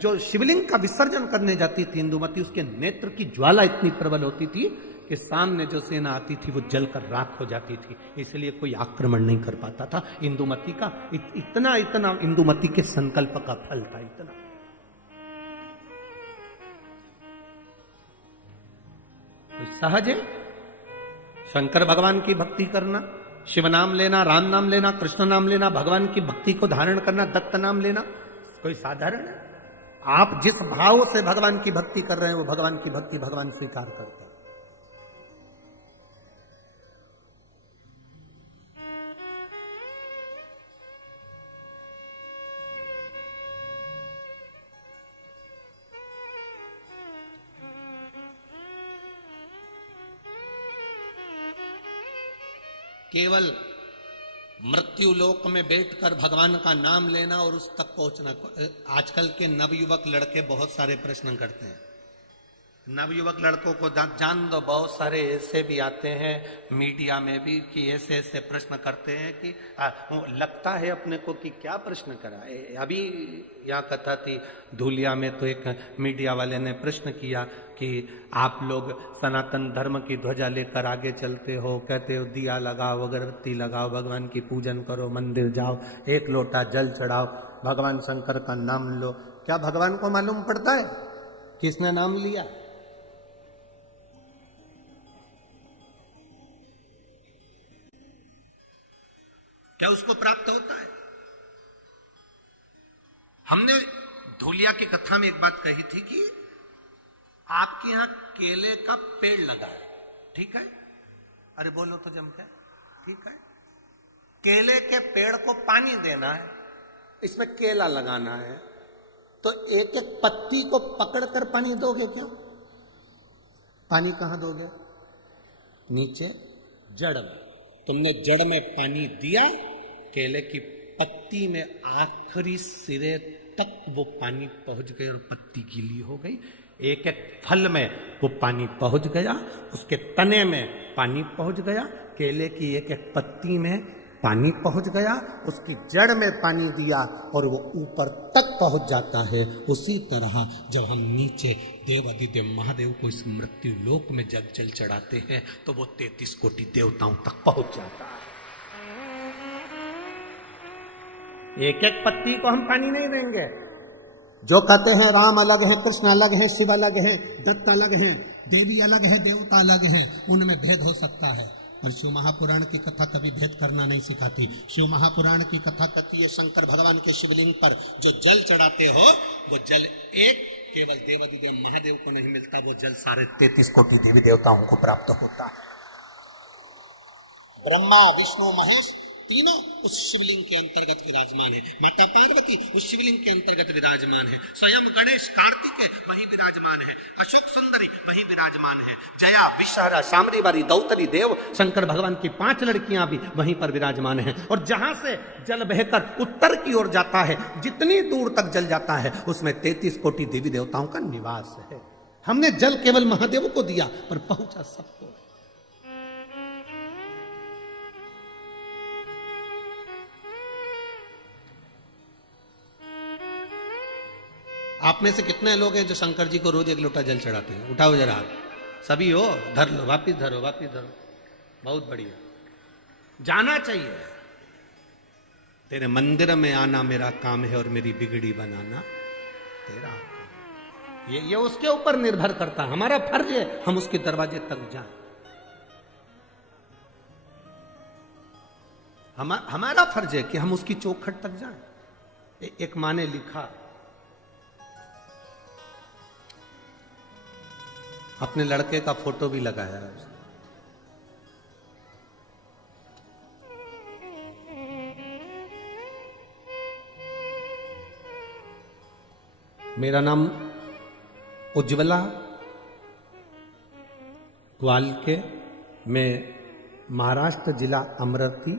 जो शिवलिंग का विसर्जन करने जाती थी इंदुमती, उसके नेत्र की ज्वाला इतनी प्रबल होती थी कि सामने जो सेना आती थी वो जलकर राख हो जाती थी, इसलिए कोई आक्रमण नहीं कर पाता था। इंदुमती का इतना इंदुमती के संकल्प का फल था, इतना। तो सहज है शंकर भगवान की भक्ति करना, शिव नाम लेना, राम नाम लेना, कृष्ण नाम लेना, भगवान की भक्ति को धारण करना, दत्त नाम लेना, कोई साधारण है? आप जिस भाव से भगवान की भक्ति कर रहे हैं वो भगवान की भक्ति भगवान स्वीकार करते हैं। केवल मृत्यु लोक में बैठकर भगवान का नाम लेना और उस तक पहुंचना। आजकल के नवयुवक लड़के बहुत सारे प्रश्न करते हैं। नवयुवक लड़कों को जान दो, बहुत सारे ऐसे भी आते हैं मीडिया में भी कि ऐसे ऐसे प्रश्न करते हैं कि लगता है अपने को कि क्या प्रश्न करा। अभी यहाँ कथा थी धूलिया में, तो एक मीडिया वाले ने प्रश्न किया कि आप लोग सनातन धर्म की ध्वजा लेकर आगे चलते हो, कहते हो दिया लगाओ, अगरबत्ती लगाओ, भगवान की पूजन करो, मंदिर जाओ, एक लोटा जल चढ़ाओ, भगवान शंकर का नाम लो। क्या भगवान को मालूम पड़ता है किसने नाम लिया? क्या उसको प्राप्त होता है? हमने धूलिया की कथा में एक बात कही थी कि आपके यहां केले का पेड़ लगा है, ठीक है? अरे बोलो तो जम के, ठीक है? केले के पेड़ को पानी देना है, इसमें केला लगाना है, तो एक एक पत्ती को पकड़कर पानी दोगे क्या? पानी कहां दोगे? नीचे जड़ में। तुमने जड़ में पानी दिया, केले की पत्ती में आखिरी सिरे तक वो पानी पहुंच गई और पत्ती गीली हो गई। एक एक फल में वो पानी पहुंच गया, उसके तने में पानी पहुंच गया, केले की एक एक पत्ती में पानी पहुंच गया, उसकी जड़ में पानी दिया और वो ऊपर तक पहुंच जाता है। उसी तरह जब हम नीचे देवादिदेव महादेव को इस मृत्यु लोक में जब जल चढ़ाते हैं तो वो 33 कोटि देवताओं तक पहुंच जाता है। एक एक पत्ती को हम पानी नहीं देंगे। जो कहते हैं राम अलग है, कृष्ण अलग है, शिव अलग है, दत्त अलग है, देवी अलग है, देवता अलग है, उनमें भेद हो सकता है, और शिव महापुराण की कथा कभी भेद करना नहीं सिखाती। शिव महापुराण की कथा कहती है शंकर भगवान के शिवलिंग पर जो जल चढ़ाते हो वो जल एक केवल देवादिदेव महादेव को नहीं मिलता, वो जल सारे 33 कोटि देवी देवताओं को प्राप्त होता है। ब्रह्मा विष्णु महेश तीनों उस शिवलिंग के अंतर्गत विराजमान है। माता पार्वती उस शिवलिंग के अंतर्गत विराजमान है। स्वयं गणेश कार्तिकेय वहीं विराजमान है। अशोक सुंदरी वहीं विराजमान है। जया, विषहरा, शामरीवारी, दौतरी, देव, शंकर भगवान की 5 लड़कियां भी वहीं पर विराजमान हैं। और जहां से जल बहकर उत्तर की ओर जाता है, जितनी दूर तक जल जाता है, उसमें 33 कोटि देवी देवताओं का निवास है। हमने जल केवल महादेव को दिया, पर पहुंचा सबको। आप में से कितने लोग हैं जो शंकर जी को रोज 1 लोटा जल चढ़ाते हैं? उठाओ जरा हाथ। सभी हो? धर लो, वापिस धरो, वापिस धरो। बहुत बढ़िया, जाना चाहिए। तेरे मंदिर में आना मेरा काम है और मेरी बिगड़ी बनाना तेरा काम। ये उसके ऊपर निर्भर करता है। हमारा फर्ज है हम उसके दरवाजे तक जाएं। हमारा फर्ज है कि हम उसकी चौखट तक जाएं। एक माँ ने लिखा, अपने लड़के का फोटो भी लगाया है उसने। मेरा नाम उज्ज्वला ग्वालके, मैं महाराष्ट्र जिला अमरावती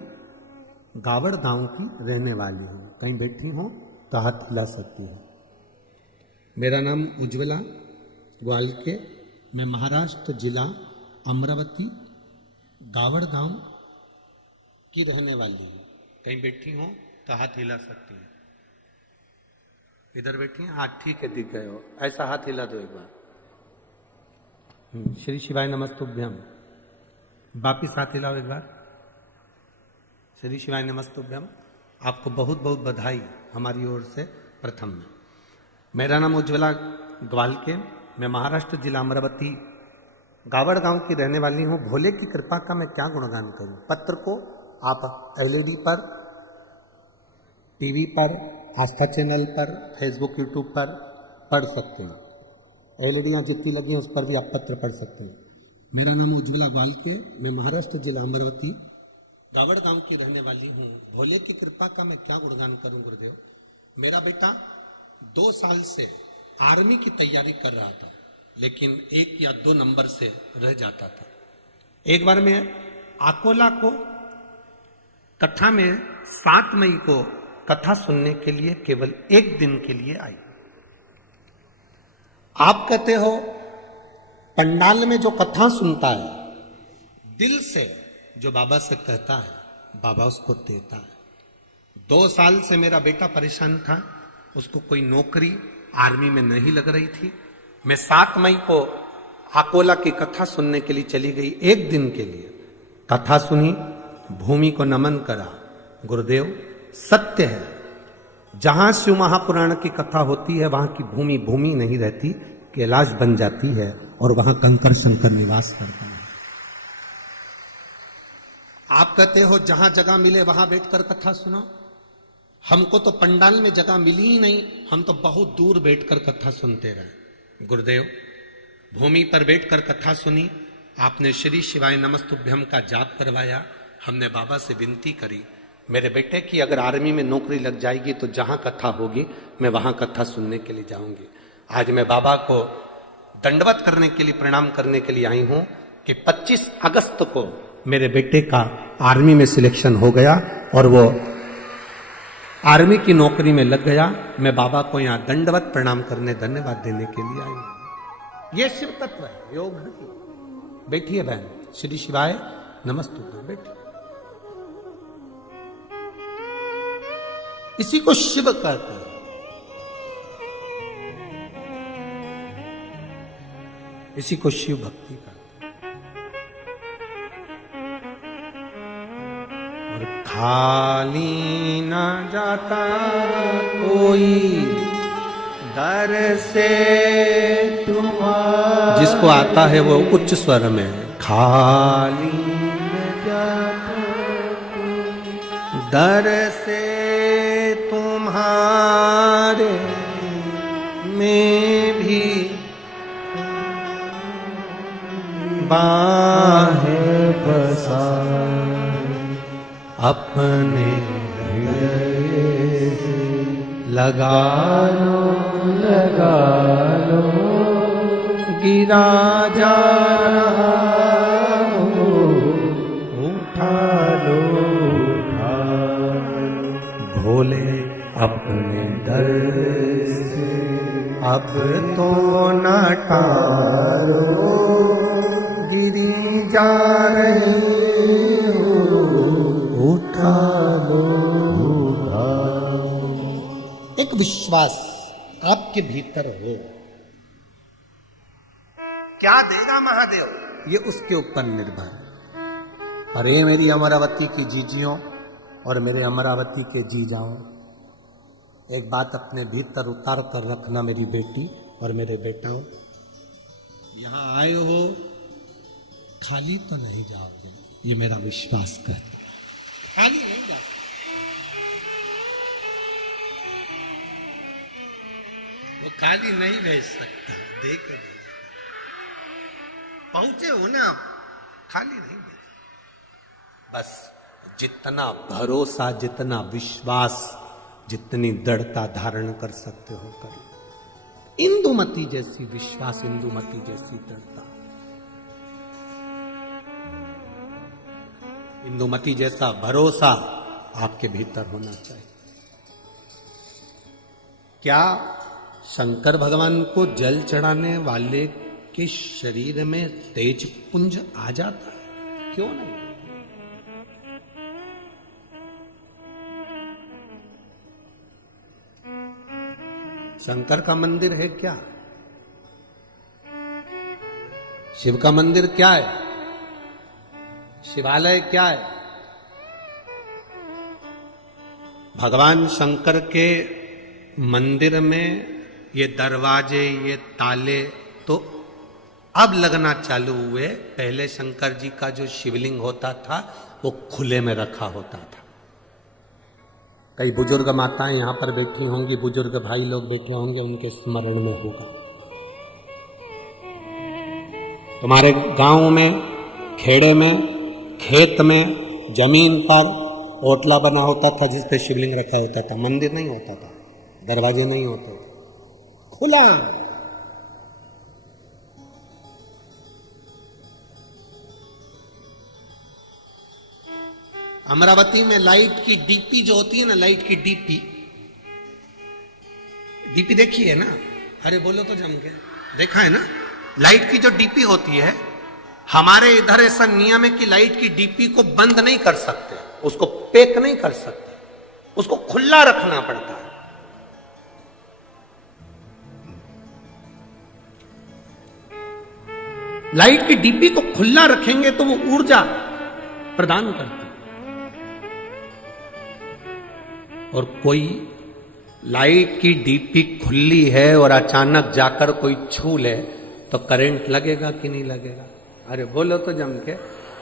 गावड़ गांव की रहने वाली हूं। कहीं बैठी हो तो हाथ हिला सकती है। मेरा नाम उज्ज्वला ग्वालके, मैं महाराष्ट्र जिला अमरावती गावड़ गांव की रहने वाली हूं। कहीं बैठी हो तो हाथ हिला सकती है। इधर बैठी हैं? हाथ ठीक है, दिख गए हो। ऐसा हाथ हिला दो एक बार। श्री शिवाय नमस्तुभ्यम। वापिस हाथ हिलाओ एक बार। श्री शिवाय नमस्तुभ्यम। आपको बहुत बहुत बधाई हमारी ओर से। प्रथम में मेरा नाम उज्ज्वला ग्वालके, मैं महाराष्ट्र जिला अमरावती गावड़ गांव की रहने वाली हूं। भोले की कृपा का मैं क्या गुणगान करूं। पत्र को आप एलईडी पर, टीवी पर, आस्था चैनल पर, फेसबुक, यूट्यूब पर पढ़ सकते हैं। एलईडियां जितनी लगी हैं उस पर भी आप पत्र पढ़ सकते हैं। मेरा नाम उज्ज्वला ग्वालके, मैं महाराष्ट्र जिला अमरावती गावड़ गांव की रहने वाली हूँ। भोले की कृपा का मैं क्या गुणगान करूं गुरुदेव। मेरा बेटा 2 साल से आर्मी की तैयारी कर रहा था, लेकिन 1 या 2 नंबर से रह जाता था। एक बार मैं अकोला को कथा में 7 मई को कथा सुनने के लिए केवल 1 दिन के लिए आई। आप कहते हो पंडाल में जो कथा सुनता है, दिल से जो बाबा से कहता है, बाबा उसको देता है। 2 साल से मेरा बेटा परेशान था, उसको कोई नौकरी आर्मी में नहीं लग रही थी। मैं 7 मई को अकोला की कथा सुनने के लिए चली गई। 1 दिन के लिए कथा सुनी, भूमि को नमन करा। गुरुदेव, सत्य है, जहां शिव महापुराण की कथा होती है वहां की भूमि भूमि नहीं रहती, कैलाश बन जाती है और वहां कंकर शंकर निवास करता है। आप कहते हो जहां जगह मिले वहां बैठकर कथा सुनो। हमको तो पंडाल में जगह मिली ही नहीं, हम तो बहुत दूर बैठकर कथा सुनते रहे। गुरुदेव, भूमि पर बैठकर कथा सुनी, आपने श्री शिवाय नमस्तुभ्यम का जाप करवाया। हमने बाबा से विनती करी, मेरे बेटे की अगर आर्मी में नौकरी लग जाएगी तो जहां कथा होगी मैं वहां कथा सुनने के लिए जाऊंगी। आज मैं बाबा को दंडवत करने के लिए, प्रणाम करने के लिए आई हूं कि 25 अगस्त को मेरे बेटे का आर्मी में सिलेक्शन हो गया और वो आर्मी की नौकरी में लग गया। मैं बाबा को यहाँ दंडवत प्रणाम करने, धन्यवाद देने के लिए आई हूं। ये शिव तत्व है, योग नहीं। बैठिए बहन, श्री शिवाय नमस्तुभ्यम, बैठिए। इसी को शिव कहते हैं। इसी को शिव भक्ति कहते हैं। और खाली ना जाता कोई दर से तुम्हारा, जिसको आता है वो उच्च स्वर में खाली न जाता दर से तुम्हारे में भी बाहें बसा। अपने हृदय लगा लो, लगा लो, गिरा जा रहा हो, उठा लो, उठा लो, भोले अपने दर से अब तो न टारो, गिरी जा रही हो, उठा लो, उठा लो। एक विश्वास आपके भीतर हो, क्या देगा महादेव ये उसके ऊपर निर्भर है। अरे मेरी अमरावती की जीजियों और मेरे अमरावती के जीजाओं, एक बात अपने भीतर उतार कर रखना मेरी बेटी और मेरे बेटाओं, यहां आए हो खाली तो नहीं जाओगे, ये मेरा विश्वास कर, खाली नहीं जा सकते, वो खाली नहीं भेज सकता, देख पहुंचे हो ना, खाली नहीं भेज, बस जितना भरोसा, जितना विश्वास, जितनी दृढ़ता धारण कर सकते हो कर लो। इंदुमती जैसी विश्वास, इंदुमती जैसी दृढ़ता, इंदुमती जैसा भरोसा आपके भीतर होना चाहिए। क्या शंकर भगवान को जल चढ़ाने वाले के शरीर में तेज पुंज आ जाता है? क्यों नहीं? शंकर का मंदिर है क्या? शिव का मंदिर क्या है? शिवालय क्या है? भगवान शंकर के मंदिर में ये दरवाजे, ये ताले तो अब लगना चालू हुए। पहले शंकर जी का जो शिवलिंग होता था वो खुले में रखा होता था। कई बुजुर्ग माताएं यहां पर बैठी होंगी, बुजुर्ग भाई लोग बैठे होंगे, उनके स्मरण में होगा। तुम्हारे गांव में, खेड़े में, खेत में, जमीन पर ओटला बना होता था जिस पे शिवलिंग रखा होता था। मंदिर नहीं होता था, दरवाजे नहीं होते थे, खुला। अमरावती में लाइट की डीपी जो होती है ना, लाइट की डीपी, डीपी देखी है ना? अरे बोलो तो जम के, देखा है ना? लाइट की जो डीपी होती है, हमारे इधर ऐसा नियम है कि लाइट की डीपी को बंद नहीं कर सकते, उसको पैक नहीं कर सकते, उसको खुला रखना पड़ता है। लाइट की डीपी को खुला रखेंगे तो वो ऊर्जा प्रदान करती है। और कोई लाइट की डीपी खुली है और अचानक जाकर कोई छू ले तो करंट लगेगा कि नहीं लगेगा? अरे बोलो तो जम के,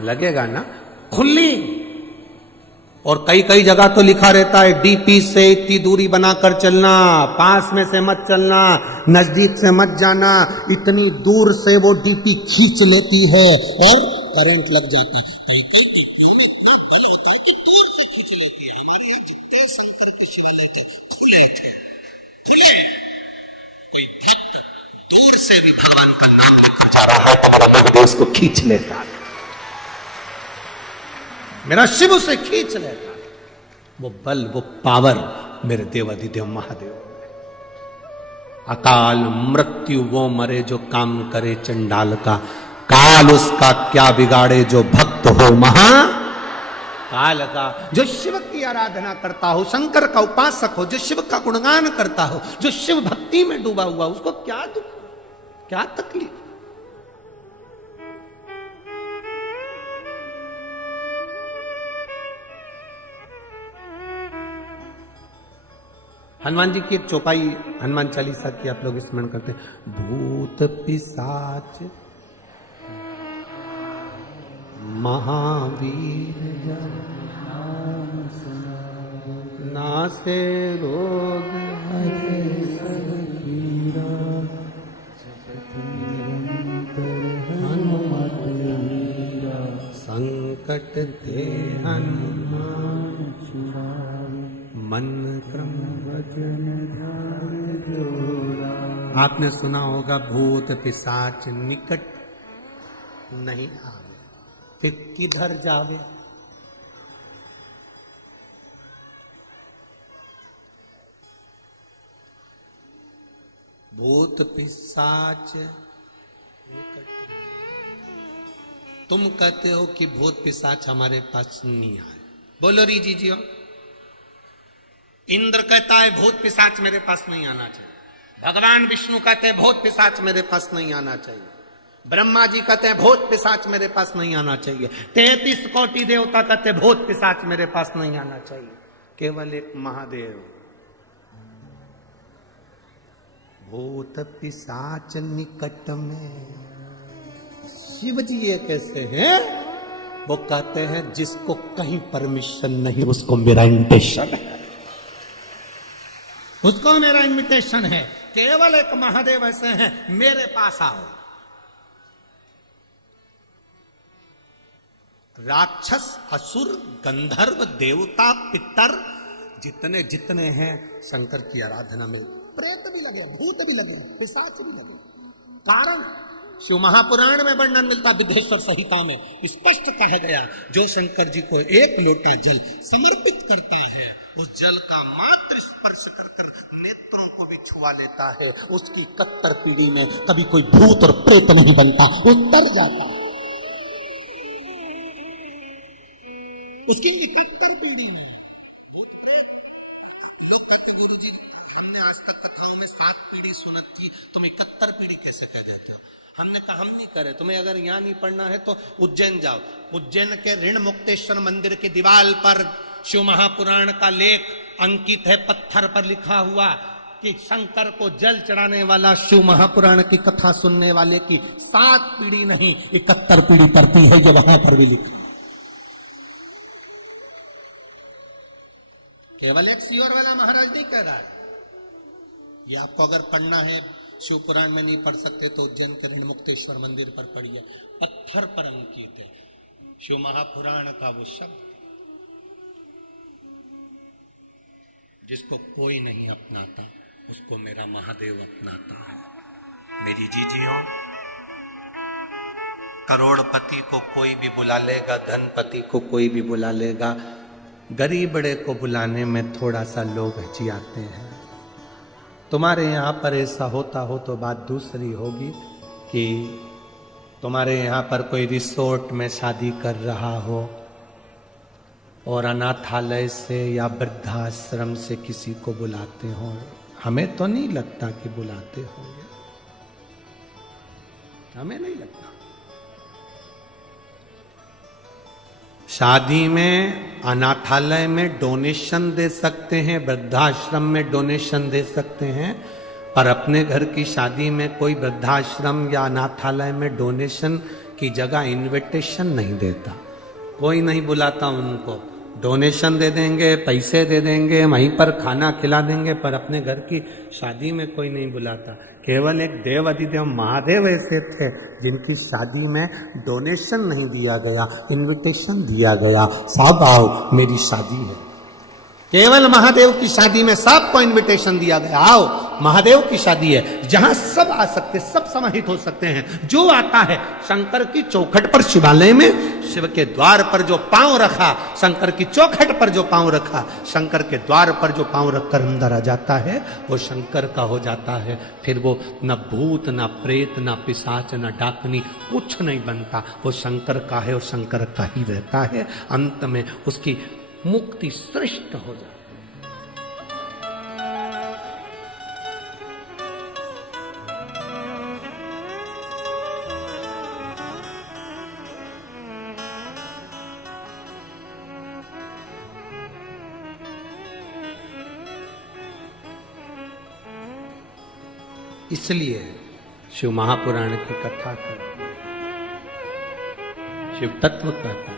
लगेगा ना, खुली। और कई कई जगह तो लिखा रहता है डीपी से इतनी दूरी बनाकर चलना, पास में से मत चलना, नजदीक से मत जाना, इतनी दूर से वो डीपी खींच लेती है और करंट लग जाता है। दूर से भी भगवान का नाम लेकर जा रहा है तो मेरा देवदेव उसको खींच लेता है, मेरा शिव उसे खींच लेता है। वो बल, वो पावर मेरे देवाधिदेव महादेव। अकाल मृत्यु वो मरे जो काम करे चंडाल का, काल उसका क्या बिगाड़े जो भक्त हो महा काल का। जो शिव की आराधना करता हो, शंकर का उपासक हो, जो शिव का गुणगान करता हो, जो शिव भक्ति में डूबा हुआ, उसको क्या दुख, क्या तकलीफ? हनुमान जी की एक चौपाई हनुमान चालीसा की आप लोग स्मरण करते हैं। भूत पिशाच महावीर नासे रोग हरे सब पीरा, हनुमत वीरा संकट ते हनुमान। आपने सुना होगा भूत पिशाच निकट नहीं आवे, फिर किधर जावे। भूत पिशाच निकट। तुम कहते हो कि भूत पिशाच हमारे पास नहीं आए, बोलो री जी। इंद्र कहता है भूत पिशाच मेरे पास नहीं आना चाहिए, भगवान विष्णु कहते हैं भूत पिशाच मेरे पास नहीं आना चाहिए, ब्रह्मा जी कहते हैं भूत पिशाच मेरे पास नहीं आना चाहिए, 33 कोटि देवता कहते हैं भूत पिशाच मेरे पास नहीं आना चाहिए। केवल एक महादेव, भूत पिशाच निकट में। शिव जी ये कैसे हैं? वो कहते हैं जिसको कहीं परमिशन नहीं उसको मेरा इन्विटेशन है, उसको मेरा इन्विटेशन है। केवल एक महादेव ऐसे हैं, मेरे पास आओ। राक्षस असुर गंधर्व देवता पितर जितने जितने हैं शंकर की आराधना में, प्रेत भी लगे, भूत भी लगे, पिशाच भी लगे। कारण शिव महापुराण में वर्णन मिलता, विदेश्वर संहिता में स्पष्ट कहा गया, जो शंकर जी को एक लोटा जल समर्पित करता है, उस जल का मात्र स्पर्श कर नेत्रों को भी छुआ लेता है, उसकी कत्तर पीढ़ी में कभी कोई भूत और प्रेत नहीं बनता, वो तर जाता है। उसकी इकहत्तर पीढ़ी में भूत प्रेत। लोग कहते गुरु जी हमने आज तक कथाओं में 7 पीढ़ी सुनत की, तुम 71 पीढ़ी कैसे कह देते हो? हमने कहा हम नहीं करे, तुम्हें अगर यहाँ नहीं पढ़ना है तो उज्जैन जाओ। उज्जैन के ऋण मुक्तेश्वर मंदिर की दीवार पर शिव महापुराण का लेख अंकित है, पत्थर पर लिखा हुआ कि शंकर को जल चढ़ाने वाला शिव महापुराण की कथा सुनने वाले की 7 पीढ़ी नहीं 71 पीढ़ी पड़ती है, जो वहां पर भी लिखा। केवल एक सियोर वाला महाराज नहीं कह रहा है, ये आपको अगर पढ़ना है, शिव पुराण में नहीं पढ़ सकते तो उज्जैन के ऋण मुक्तेश्वर मंदिर पर पढ़िए, पत्थर पर अंकित है शिव महापुराण का वो शब्द, जिसको कोई नहीं अपनाता उसको मेरा महादेव अपनाता है। मेरी जीजियों, करोड़पति को कोई भी बुला लेगा, धनपति को कोई भी बुला लेगा, गरीब बड़े को बुलाने में थोड़ा सा लोग हिचकिचाते हैं। तुम्हारे यहाँ पर ऐसा होता हो तो बात दूसरी होगी कि तुम्हारे यहाँ पर कोई रिसोर्ट में शादी कर रहा हो और अनाथालय से या वृद्धाश्रम से किसी को बुलाते हो, हमें तो नहीं लगता कि बुलाते होंगे, हमें नहीं लगता। शादी में, अनाथालय में डोनेशन दे सकते हैं, वृद्धाश्रम में डोनेशन दे सकते हैं, पर अपने घर की शादी में कोई वृद्धाश्रम या अनाथालय में डोनेशन की जगह इनविटेशन नहीं देता, कोई नहीं बुलाता उनको। डोनेशन दे देंगे, पैसे दे देंगे, वहीं पर खाना खिला देंगे, पर अपने घर की शादी में कोई नहीं बुलाता। केवल एक देव अधिदेव महादेव ऐसे थे जिनकी शादी में डोनेशन नहीं दिया गया, इनविटेशन दिया गया, सब आओ मेरी शादी है। केवल महादेव की शादी में सबको इनविटेशन दिया गया, आओ महादेव की शादी है, जहां सब आ सकते, सब समाहित हो सकते हैं। जो आता है शंकर की चौखट पर, शिवालय में शिव के द्वार पर जो पांव रखा, शंकर की चौखट पर जो पांव रखा, शंकर के द्वार पर जो पांव रखकर अंदर आ जाता है वो शंकर का हो जाता है। फिर वो न भूत, न प्रेत, न पिशाच, न डाकनी, कुछ नहीं बनता, वो शंकर का है और शंकर का ही रहता है। अंत में उसकी मुक्ति श्रेष्ठ हो जाती है। इसलिए शिव महापुराण की कथा करते, शिव तत्व कहता है।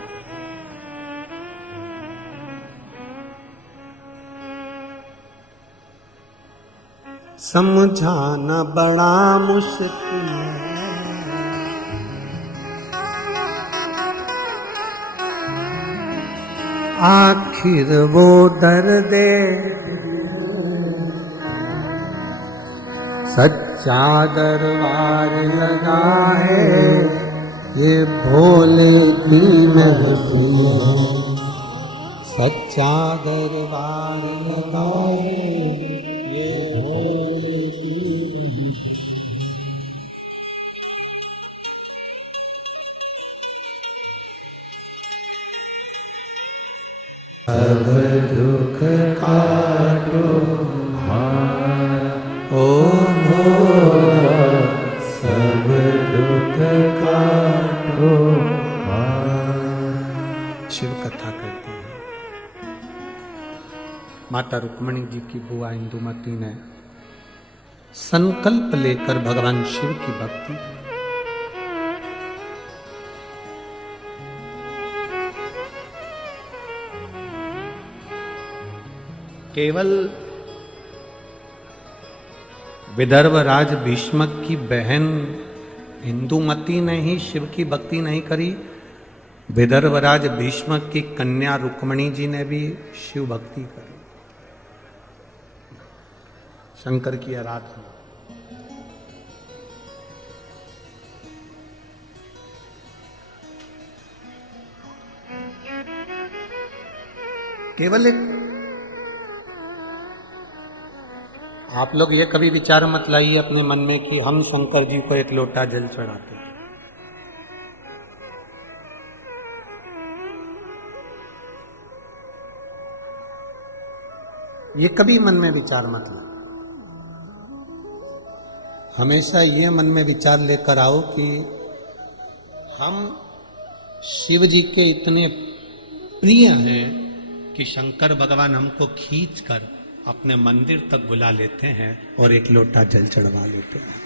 समझाना बड़ा मुश्किल है, आखिर वो दर्द सच्चा दरबार लगा है, ये भोले की महफिल है। सच्चा दरबार लगा है, ये भोले की सब दुख काटो ओम भोला, सब दुख काटो। शिव कथा करते हैं। माता रुक्मणी जी की बुआ इंदुमती ने संकल्प लेकर भगवान शिव की भक्ति की। केवल विदर्भ राज भीष्मक की बहन इंदुमती ने ही शिव की भक्ति नहीं करी, विदर्भ राज भीष्मक की कन्या रुक्मणी जी ने भी शिव भक्ति करी, शंकर की आराधना। केवल एक आप लोग ये कभी विचार मत लाइए अपने मन में कि हम शंकर जी को एक लोटा जल चढ़ाते हैं। ये कभी मन में विचार मत लाओ। हमेशा ये मन में विचार लेकर आओ कि हम शिव जी के इतने प्रिय हैं कि शंकर भगवान हमको खींचकर अपने मंदिर तक बुला लेते हैं और एक लोटा जल चढ़वा लेते हैं।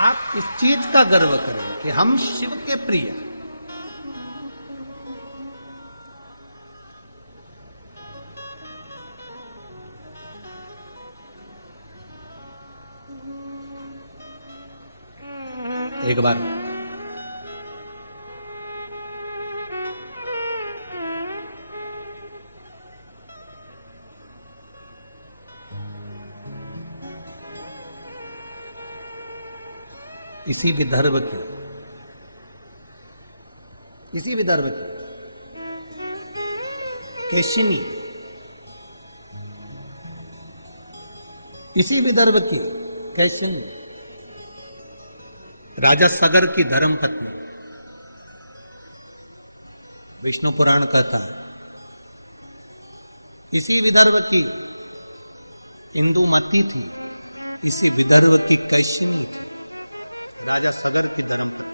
आप इस चीज का गर्व करें कि हम शिव के प्रिय। एक बार इसी विदर्भ की केशिनी, इसी विदर्भ की केशिनी राजा सगर की धर्मपत्नी, विष्णु पुराण कहता है, इसी विदर्भ की इंदुमती थी, इसी विदर्भ की केशिनी राजा सगर की धर्मपत्नी।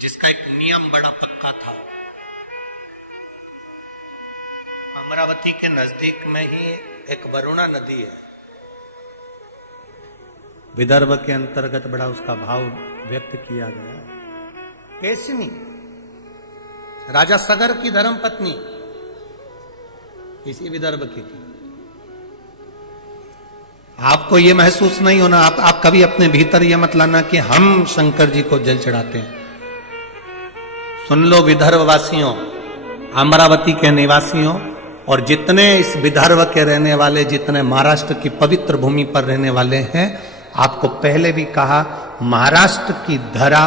जिसका एक नियम बड़ा पक्का था। अमरावती के नजदीक में ही एक वरुणा नदी है, विदर्भ के अंतर्गत बड़ा उसका भाव व्यक्त किया गया। केशिनी राजा सगर की धर्मपत्नी इसी विदर्भ की थी। आपको यह महसूस नहीं होना, आप कभी अपने भीतर यह मत लाना कि हम शंकर जी को जल चढ़ाते हैं। सुन लो विदर्भ वासियों, अमरावती के निवासियों और जितने इस विदर्भ के रहने वाले, जितने महाराष्ट्र की पवित्र भूमि पर रहने वाले हैं, आपको पहले भी कहा महाराष्ट्र की धरा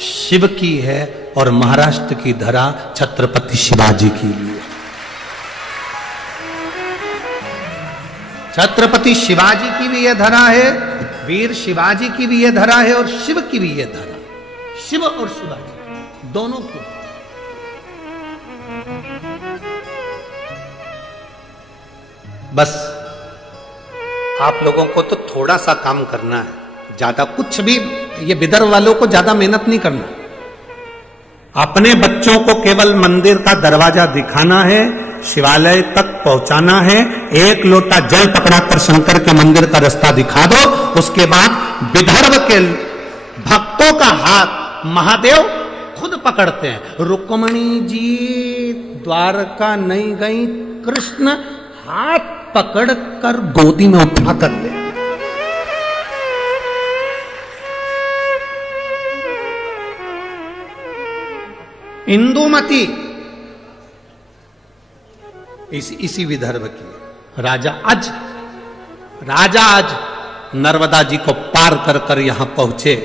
शिव की है और महाराष्ट्र की धरा छत्रपति शिवाजी की लिए। छत्रपति शिवाजी की भी यह धरा है, वीर शिवाजी की भी यह धरा है और शिव की भी यह धरा, शिव और शिवाजी दोनों की। बस आप लोगों को तो थोड़ा सा काम करना है, ज्यादा कुछ भी, ये विदर्भ वालों को ज्यादा मेहनत नहीं करना। अपने बच्चों को केवल मंदिर का दरवाजा दिखाना है, शिवालय तक पहुंचाना है, एक लोटा जल पकड़ाकर शंकर के मंदिर का रास्ता दिखा दो। उसके बाद विदर्भ के भक्तों का हाथ महादेव खुद पकड़ते हैं। रुक्मणी जी द्वारका नहीं गई, कृष्ण हाथ पकड़कर गोदी में उठा कर ले। इंदुमती इसी विदर्भ की राजा आज नर्मदा जी को पार कर कर यहां पहुंचे।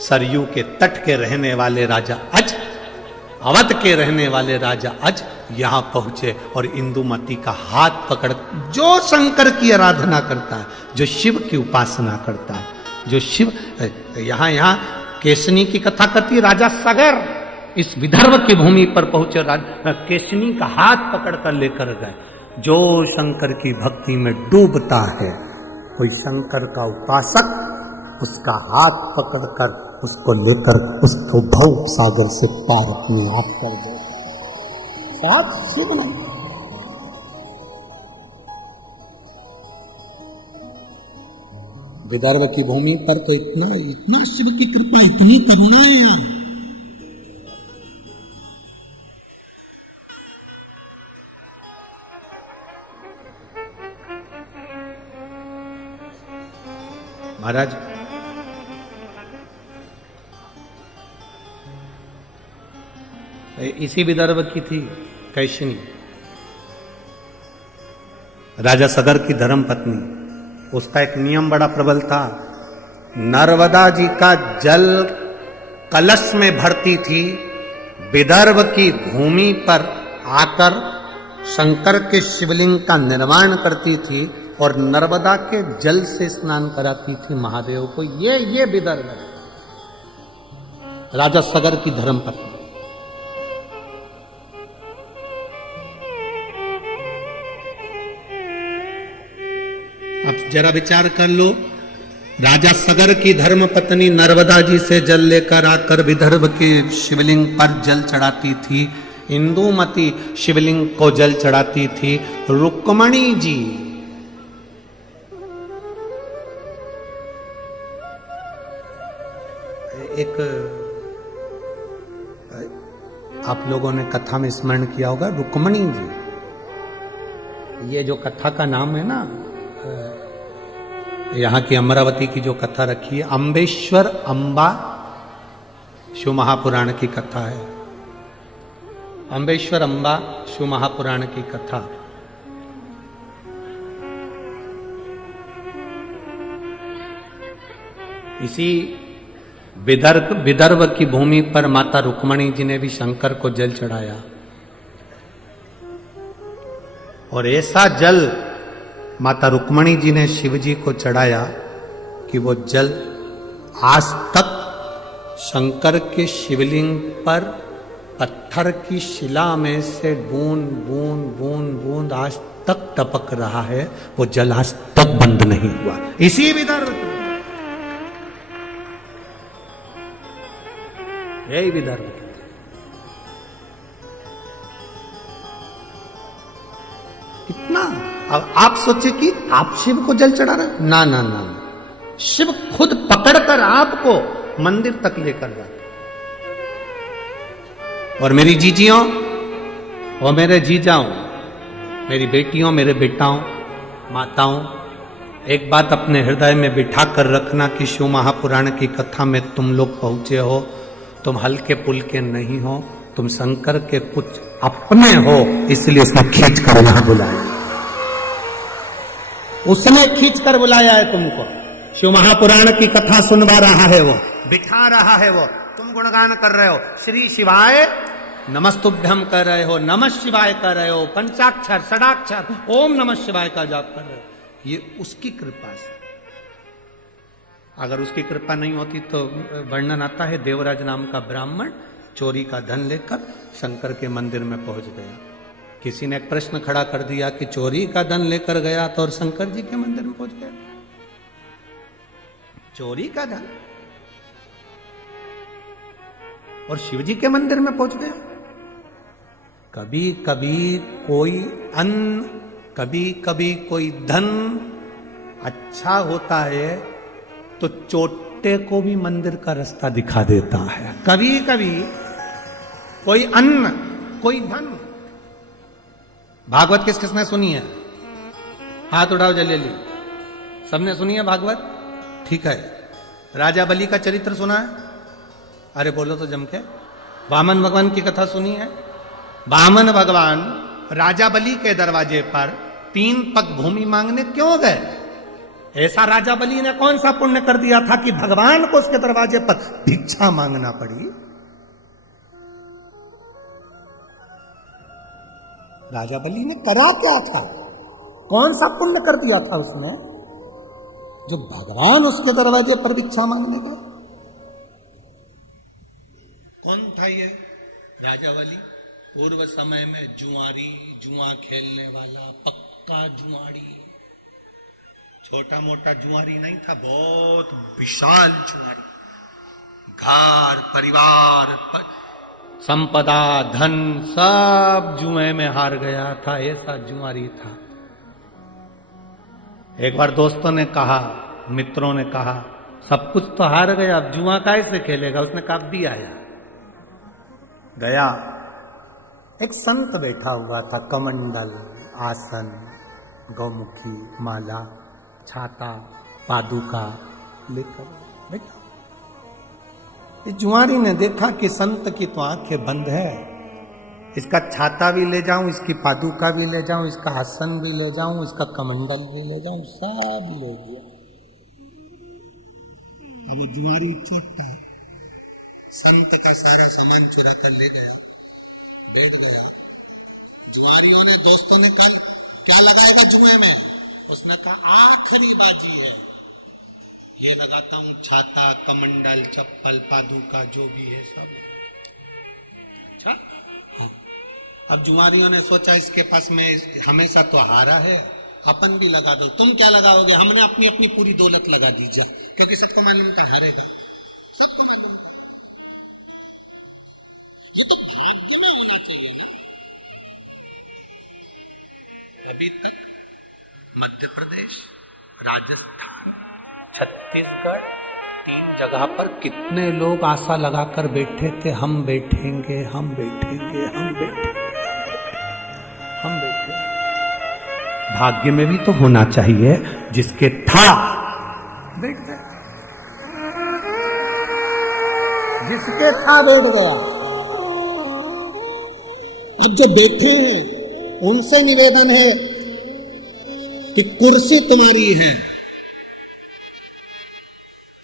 सरयू के तट के रहने वाले राजा अवध के रहने वाले राजा यहां पहुंचे और इंदुमती का हाथ पकड़, जो शंकर की आराधना करता है, जो शिव की उपासना करता है, जो शिव यहां केसनी की कथा करती है। राजा सगर इस विदर्भ की भूमि पर पहुंचे, केसनी का हाथ पकड़ कर लेकर गए। जो शंकर की भक्ति में डूबता है, कोई शंकर का उपासक उसका हाथ पकड़कर उसको लेकर उसको भव सागर से पार अपनी आप कर दे। साथ शिव नहीं, विदर्भ की भूमि पर तो इतना शिव की कृपा, इतनी करुणाएं आई। महाराज इसी विदर्भ की थी कैशिनी, राजा सगर की धर्म पत्नी। उसका एक नियम बड़ा प्रबल था, नर्मदा जी का जल कलश में भरती थी, विदर्भ की भूमि पर आकर शंकर के शिवलिंग का निर्माण करती थी और नर्मदा के जल से स्नान कराती थी महादेव को। ये विदर्भ है, राजा सगर की धर्म पत्नी। अब जरा विचार कर लो, राजा सगर की धर्म पत्नी नर्मदा जी से जल लेकर आकर विदर्भ के शिवलिंग पर जल चढ़ाती थी। इंदुमती शिवलिंग को जल चढ़ाती थी। रुक्मणी जी एक आप लोगों ने कथा में स्मरण किया होगा, रुक्मणी जी, ये जो कथा का नाम है ना, यहाँ की अमरावती की जो कथा रखी है, अम्बेश्वर अम्बा शिव महापुराण की कथा है। अम्बेश्वर अम्बा शिव महापुराण की कथा। इसी विदर्भ की भूमि पर माता रुक्मणी जी ने भी शंकर को जल चढ़ाया और ऐसा जल माता रुक्मणी जी ने शिव जी को चढ़ाया कि वो जल आज तक शंकर के शिवलिंग पर पत्थर की शिला में से बूंद बूंद बूंद बूंद आज तक टपक रहा है। वो जल आज तक बंद नहीं हुआ। इसी विदर्भ, यही विदर्भ। कितना, अब आप सोचे कि आप शिव को जल चढ़ा रहे, ना ना ना, शिव खुद पकड़कर आपको मंदिर तक लेकर जाते। और मेरी जीजियों और मेरे जीजाओं, मेरी बेटियों, मेरे बेटाओं, माताओं, एक बात अपने हृदय में बिठा कर रखना कि शिव महापुराण की कथा में तुम लोग पहुंचे हो, तुम हल्के पुल्के नहीं हो, तुम शंकर के कुछ अपने हो, इसलिए उसने खींच कर यहां बुलाया। उसने खींच कर बुलाया है तुमको। शिव महापुराण की कथा सुनवा रहा है वो, बिठा रहा है वो, तुम गुणगान कर रहे हो, श्री शिवाय नमस्तुभ्यम कर रहे हो, नमः शिवाय कर रहे हो, पंचाक्षर षडाक्षर ओम नमः शिवाय का जाप कर रहे हो। ये उसकी कृपा से। अगर उसकी कृपा नहीं होती तो वर्णन आता है, देवराज नाम का ब्राह्मण चोरी का धन लेकर शंकर के मंदिर में पहुंच गया। किसी ने एक प्रश्न खड़ा कर दिया कि चोरी का धन लेकर गया तो और शंकर जी के मंदिर में पहुंच गया। चोरी का धन और शिव जी के मंदिर में पहुंच गया। कभी कभी कोई अन्न, कभी कभी कोई धन अच्छा होता है तो चोटे को भी मंदिर का रास्ता दिखा देता है। कभी कभी कोई अन्न, कोई धन। भागवत किस किसने सुनी है? हाथ उठाओ जल्दी। सबने सुनी है भागवत? ठीक है। राजा बलि का चरित्र सुना है? अरे बोलो तो जम के वामन भगवान की कथा सुनी है? वामन भगवान राजा बलि के दरवाजे पर 3 पग भूमि मांगने क्यों गए? ऐसा राजा बलि ने कौन सा पुण्य कर दिया था कि भगवान को उसके दरवाजे पर भिक्षा मांगना पड़ी? राजा बलि ने करा क्या था? कौन सा पुण्य कर दिया था उसने जो भगवान उसके दरवाजे पर भिक्षा मांगने गए? कौन था ये राजा बलि? पूर्व समय में जुआ खेलने वाला पक्का जुआरी, छोटा मोटा जुआरी नहीं था, बहुत विशाल जुआरी, घर परिवार संपदा धन सब जुए में हार गया था, ऐसा जुआरी था। एक बार दोस्तों ने कहा, मित्रों ने कहा, सब कुछ तो हार गया, अब जुआ कैसे खेलेगा? उसने कहा भी आया। गया, एक संत बैठा हुआ था, कमंडल, आसन, गौमुखी, माला, छाता, पादुका लेकर बैठा। इस जुआरी ने देखा कि संत की तो आंखें बंद है, इसका छाता भी ले जाऊं, इसकी पादुका भी ले जाऊं, इसका आसन भी ले जाऊं, इसका कमंडल भी ले जाऊं, सब ले गया। अब वो जुआरी छोटा है, संत का सारा सामान चुरा कर ले गया, बैठ गया। जुआरियों ने, दोस्तों ने कहा क्या लगाएगा जुए में? उसने कहा आखिरी बाजी है, ये लगाता हूं, छाता, कमंडल, चप्पल, पादुका जो भी है सब। अच्छा, अब जुआरियों ने सोचा इसके पास में हमेशा तो हारा है, अपन भी लगा दो। तुम क्या लगाओगे? हमने अपनी अपनी पूरी दौलत लगा दी जा, क्योंकि सबको मालूम था हारेगा, सबको मालूम था। ये तो भाग्य में होना चाहिए ना। अभी तक मध्य प्रदेश, राजस्थान, छत्तीसगढ़, 3 जगह पर कितने लोग आशा लगाकर बैठे थे, हम बैठेंगे, हम बैठेंगे, हम बैठेंगे, हम बैठेंगे। भाग्य में भी तो होना चाहिए, जिसके था बैठ गया, जिसके था बैठ गया। अब जो बैठे हैं उनसे निवेदन है कि कुर्सी तुम्हारी है,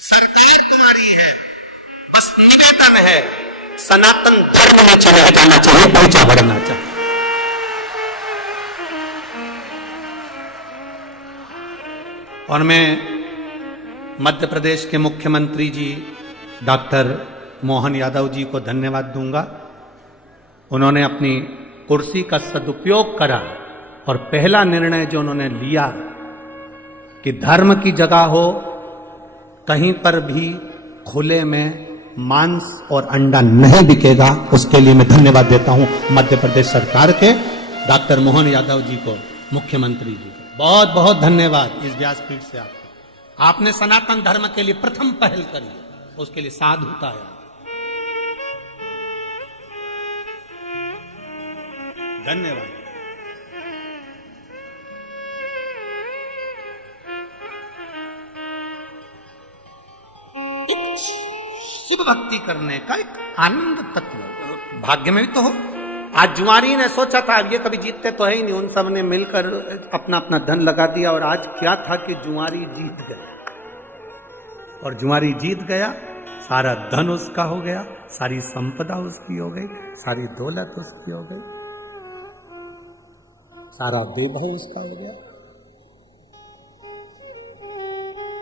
सरकार तुम्हारी है, बस निवेदन है सनातन धर्म में चले जाना चाहिए, पहुंचा बढ़ना चाहिए। और मैं मध्य प्रदेश के मुख्यमंत्री जी डॉक्टर मोहन यादव जी को धन्यवाद दूंगा। उन्होंने अपनी कुर्सी का सदुपयोग करा और पहला निर्णय जो उन्होंने लिया कि धर्म की जगह हो, कहीं पर भी खुले में मांस और अंडा नहीं बिकेगा, उसके लिए मैं धन्यवाद देता हूं मध्य प्रदेश सरकार के डॉक्टर मोहन यादव जी को, मुख्यमंत्री जी को बहुत बहुत धन्यवाद। इस व्यासपीठ से आपने सनातन धर्म के लिए प्रथम पहल करी, उसके लिए साधुता है। धन्यवाद। शिव भक्ति करने का एक आनंद तत्व भाग्य में भी तो हो। आज जुआरी ने सोचा था, अब ये कभी जीतते तो है ही नहीं, उन सब ने मिलकर अपना अपना धन लगा दिया, और आज क्या था कि जुआरी जीत गया, और जुआरी जीत गया, सारा धन उसका हो गया, सारी संपदा उसकी हो गई, सारी दौलत उसकी हो गई, सारा वैभव उसका हो गया।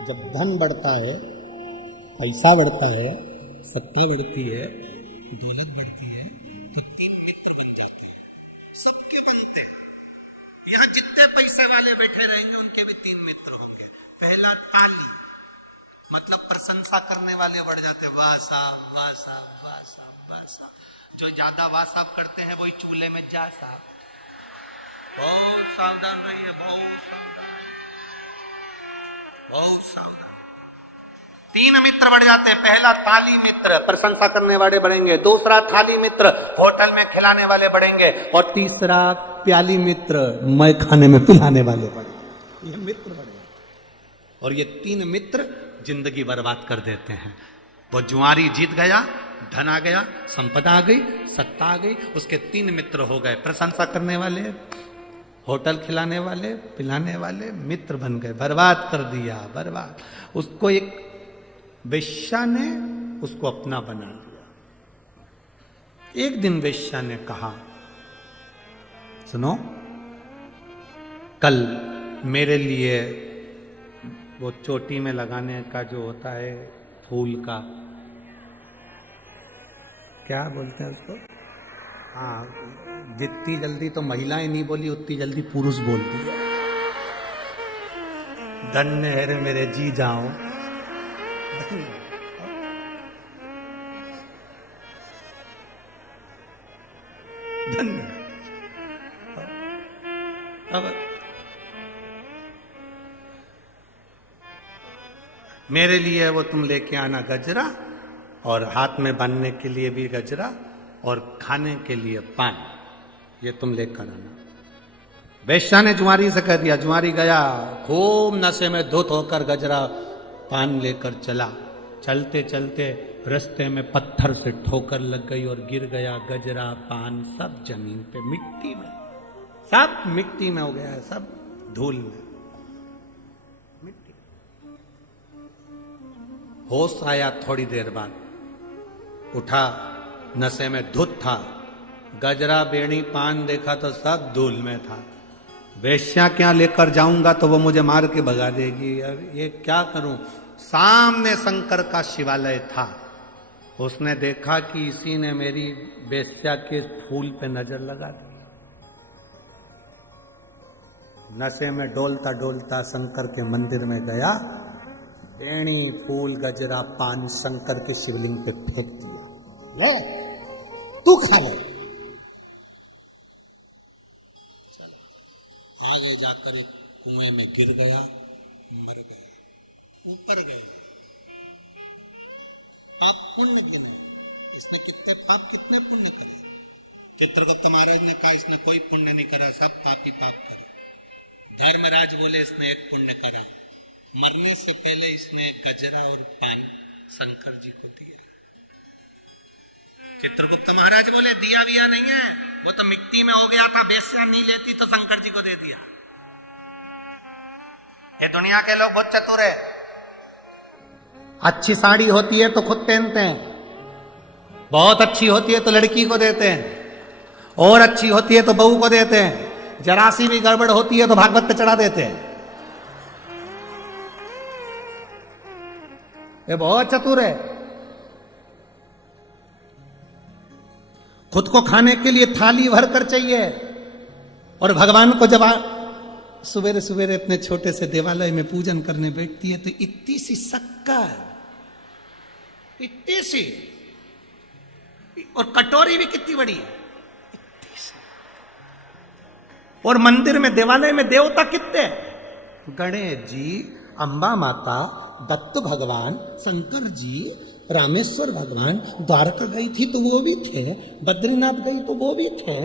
जब धन बढ़ता है, पैसा बढ़ता है, सत्ता बढ़ती है, दौलत बढ़ती है, तो 3 मित्र बन जाते हैं, सबके बनते हैं। यहाँ जितने पैसे वाले बैठे रहेंगे उनके भी 3 मित्र होंगे। पहला ताली, मतलब प्रशंसा करने वाले बढ़ जाते, वाह साहब, वाह साहब, वाह साहब, वाह साहब। जो ज्यादा वाह साहब करते हैं वही चूल्हे में जा साहब। बहुत सावधान रहिए, बहुत सावधान, बहुत सावधान। 3 मित्र बढ़ जाते हैं। पहला ताली मित्र, प्रशंसा करने वाले बढ़ेंगे। दूसरा थाली मित्र, होटल में खिलाने वाले बढ़ेंगे। और तीसरा प्याली मित्र, मैं खाने में पिलाने वाले बढ़ेंगे। ये मित्र बढ़ेंगे। और ये 3 मित्र जिंदगी बर्बाद कर देते हैं। वो जुआरी जीत गया, धन आ गया, संपदा आ गई, सत्ता आ गई। उसके 3 मित्र हो गए, प्रशंसा करने वाले, होटल खिलाने वाले, पिलाने वाले, मित्र बन गए। बर्बाद कर दिया, बर्बाद। उसको एक वेश्या ने उसको अपना बना लिया। एक दिन वेश्या ने कहा, सुनो, कल मेरे लिए वो चोटी में लगाने का जो होता है फूल का, क्या बोलते हैं उसको, हाँ, जितनी जल्दी तो महिलाएं नहीं बोली उतनी जल्दी पुरुष बोलती है। धन्य है रे मेरे जी जाओ। धन्य। अब मेरे लिए वो तुम लेके आना गजरा, और हाथ में बांधने के लिए भी गजरा, और खाने के लिए पान, ये तुम लेकर आना। वेश्या ने जुआरी से कह दिया। जुआरी गया, खूब नशे में धुत होकर गजरा पान लेकर चला। चलते चलते रास्ते में पत्थर से ठोकर लग गई और गिर गया। गजरा पान सब जमीन पे, मिट्टी में, सब मिट्टी में हो गया है, सब धूल में, मिट्टी। होश आया थोड़ी देर बाद, उठा, नशे में धुत था, गजरा बेड़ी पान देखा तो सब धूल में था। वेश्या क्या लेकर जाऊंगा तो वो मुझे मार के भगा देगी, अब ये क्या करूं। सामने शंकर का शिवालय था। उसने देखा कि इसी ने मेरी वेश्या के फूल पे नजर लगा दी। नशे में डोलता डोलता शंकर के मंदिर में गया, बेणी फूल गजरा पान शंकर के शिवलिंग पे फेंक दिया। ले, तू खा ले। चलो, आगे जाकर एक कुएं में गिर गया, मर गया। ऊपर गए, पाप पुण्य के नहीं, इसने कितने पाप कितने पुण्य करे। चित्रगुप्त महाराज ने कहा इसने कोई पुण्य नहीं करा, सब पापी पाप करे। धर्मराज बोले इसने एक पुण्य करा, मरने से पहले इसने गजरा और पान शंकर जी को दिया। चित्रगुप्त महाराज बोले दिया विया नहीं है, वो तो मिट्टी में हो गया था, वेश्या नहीं लेती तो शंकर जी को दे दिया। ये दुनिया के लोग बहुत चतुर है। अच्छी साड़ी होती है तो खुद पहनते हैं, बहुत अच्छी होती है तो लड़की को देते हैं, और अच्छी होती है तो बहू को देते हैं, जरा सी भी गड़बड़ होती है तो भागवत पे चढ़ा देते हैं। ये बहुत चतुर है। खुद को खाने के लिए थाली भर कर चाहिए, और भगवान को जब सवेरे सवेरे अपने छोटे से देवालय में पूजन करने बैठती है तो इतनी सी शक्कर, इतनी सी, और कटोरी भी कितनी बड़ी है, इतनी सी। और मंदिर में, देवालय में देवता कितने, गणेश जी, अंबा माता, दत्त भगवान, शंकर जी, रामेश्वर भगवान। द्वारका गई थी तो वो भी थे, बद्रीनाथ गई तो वो भी थे।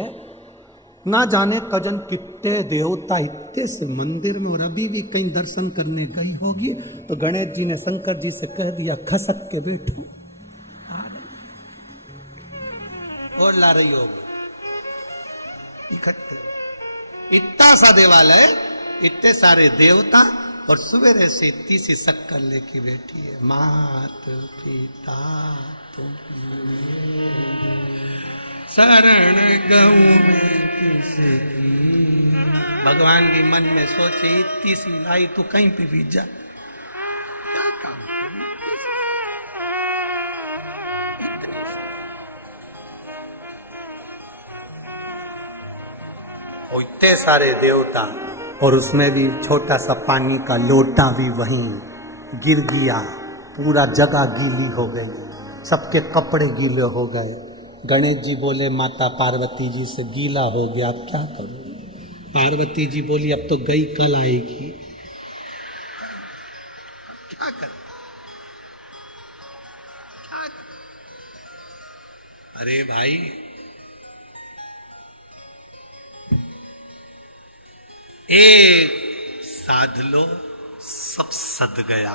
ना जाने कजन कितने देवता इतने से मंदिर में, और अभी भी कहीं दर्शन करने गई होगी तो गणेश जी ने शंकर जी से कह दिया खसक के बैठो, और ला रही होगी इकट्ठे। इतना सा देवालय, इतने सारे देवता, और सवेरे से इतनी सी शक्कर लेके बैठी है। मात पिता तुम शरण गऊ में किसकी। भगवान भी मन में सोचे इतनी सी लाई तो कहीं पे भी जा, क्या काम। और इतने सारे देवता, और उसमें भी छोटा सा पानी का लोटा भी वहीं गिर गया, पूरा जगह गीली हो गई, सबके कपड़े गीले हो गए। गणेश जी बोले माता पार्वती जी से गीला हो गया, अब क्या करूं। पार्वती जी बोली अब तो गई, कल आएगी, क्या कर। अरे भाई, एक साध लो सब सद गया,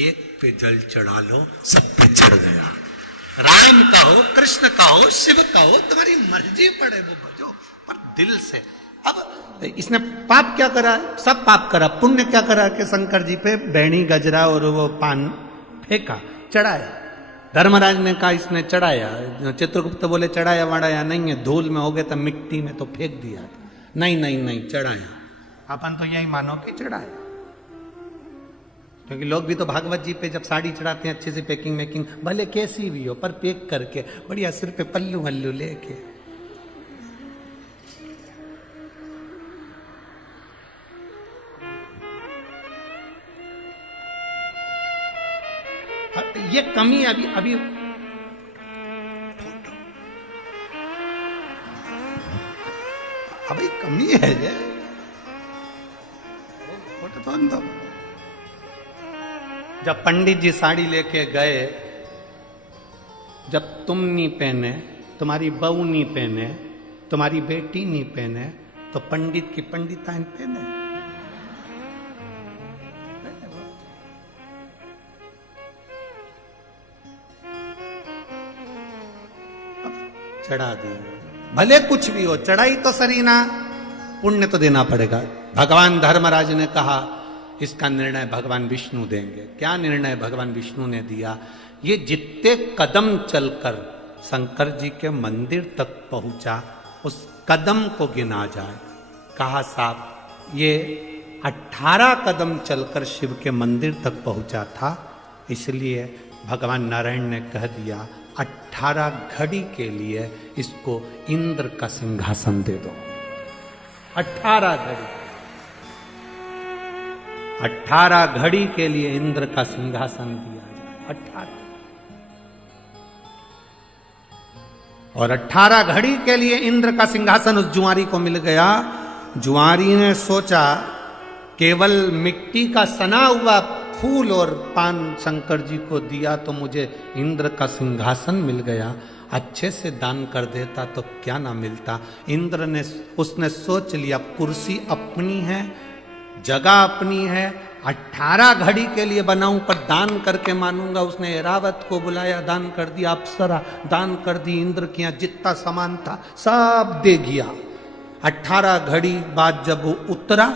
एक पे जल चढ़ा लो सब पे चढ़ गया। राम कहो, कृष्ण कहो, शिव कहो, तुम्हारी मर्जी पड़े वो भजो, पर दिल से। अब इसने पाप क्या करा? सब पाप करा। पुण्य क्या करा कि शंकर जी पे बैणी गजरा और वो पान फेंका, चढ़ाया। धर्मराज ने कहा इसने चढ़ाया। चित्रगुप्त बोले चढ़ाया वढ़ाया नहीं है, धूल में हो गए तो मिट्टी में तो फेंक दिया। नहीं नहीं नहीं, चढ़ाया। अपन तो यही मानो कि चढ़ाया, क्योंकि लोग भी तो भागवत जी पे जब साड़ी चढ़ाते हैं अच्छे से पैकिंग मेकिंग, भले कैसी भी हो, पर पैक करके बढ़िया सिर पे पल्लू वल्लू लेके। ये कमी अभी कमी है ये फोटो तो अंदर। जब पंडित जी साड़ी लेके गए, जब तुम नहीं पहने, तुम्हारी बहू नहीं पहने, तुम्हारी बेटी नहीं पहने, तो पंडित की पंडिताइन पहने। चढ़ा दिया, भले कुछ भी हो, चढ़ाई तो सरीना, पुण्य तो देना पड़ेगा। भगवान धर्मराज ने कहा इसका निर्णय भगवान विष्णु देंगे। क्या निर्णय भगवान विष्णु ने दिया? ये जितने कदम चलकर शंकर जी के मंदिर तक पहुंचा, उस कदम को गिना जाए। कहा साहब ये 18 कदम चलकर शिव के मंदिर तक पहुंचा था, इसलिए भगवान नारायण ने कह दिया 18 घड़ी के लिए इसको इंद्र का सिंहासन दे दो। 18 घड़ी, 18 घड़ी के लिए इंद्र का सिंहासन दिया जाए। 18 और 18 घड़ी के लिए इंद्र का सिंहासन उस जुआरी को मिल गया। जुआरी ने सोचा केवल मिट्टी का सना हुआ फूल और पान शंकर जी को दिया तो मुझे इंद्र का सिंहासन मिल गया, अच्छे से दान कर देता तो क्या ना मिलता। इंद्र ने, उसने सोच लिया कुर्सी अपनी है, जगह अपनी है, 18 घड़ी के लिए बनाऊं पर दान करके मानूंगा। उसने ऐरावत को बुलाया, दान कर दिया, अप्सरा दान कर दी, इंद्र के यहाँ जितना सामान था सब दे गया। 18 घड़ी बाद जब वो उतरा,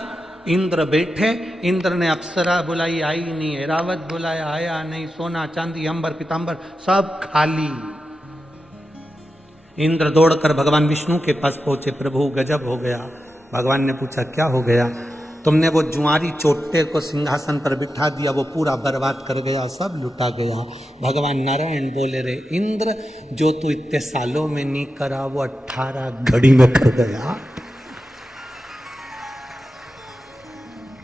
इंद्र बैठे, इंद्र ने अप्सरा बुलाई, आई नहीं, ऐरावत बुलाया, आया नहीं, सोना चांदी अंबर पीतांबर सब खाली। इंद्र दौड़कर भगवान विष्णु के पास पहुंचे, प्रभु गजब हो गया। भगवान ने पूछा क्या हो गया? तुमने वो जुआरी चोटे को सिंहासन पर बिठा दिया, वो पूरा बर्बाद कर गया, सब लुटा गया। भगवान नारायण बोले रे इंद्र, जो तू इतने सालों में नहीं करा वो 18 घड़ी में कर गया।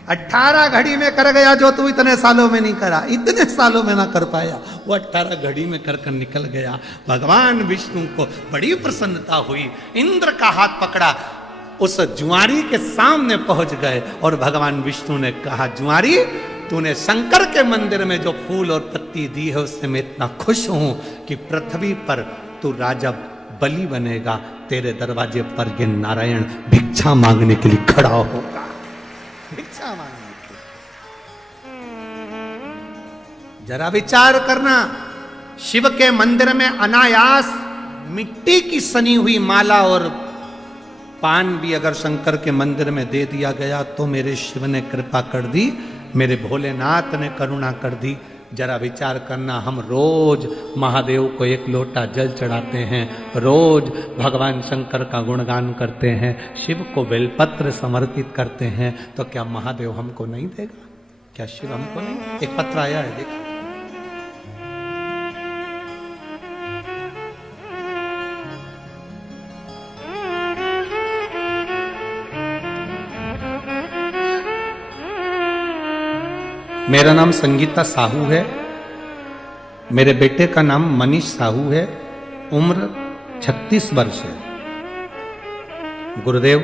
18 घड़ी में कर गया जो तू इतने सालों में नहीं करा, इतने सालों में ना कर पाया, वो 18 घड़ी में कर निकल गया। भगवान विष्णु को बड़ी प्रसन्नता हुई, इंद्र का हाथ पकड़ा, उस जुआरी के सामने पहुंच गए और भगवान विष्णु ने कहा जुआरी, तूने शंकर के मंदिर में जो फूल और पत्ती दी है उससे मैं इतना खुश हूं कि पृथ्वी पर तू राजा बलि बनेगा, तेरे दरवाजे पर ये नारायण भिक्षा मांगने के लिए खड़ा होगा। भिक्षा मांगने के लिए जरा विचार करना, शिव के मंदिर में अनायास मिट्टी की सनी हुई माला और पान भी अगर शंकर के मंदिर में दे दिया गया तो मेरे शिव ने कृपा कर दी, मेरे भोलेनाथ ने करुणा कर दी। जरा विचार करना, हम रोज महादेव को 1 लोटा जल चढ़ाते हैं, रोज भगवान शंकर का गुणगान करते हैं, शिव को बेलपत्र समर्पित करते हैं, तो क्या महादेव हमको नहीं देगा? क्या शिव हमको नहीं? एक पत्र आया है, देखिए। मेरा नाम संगीता साहू है, मेरे बेटे का नाम मनीष साहू है, उम्र 36 वर्ष है। गुरुदेव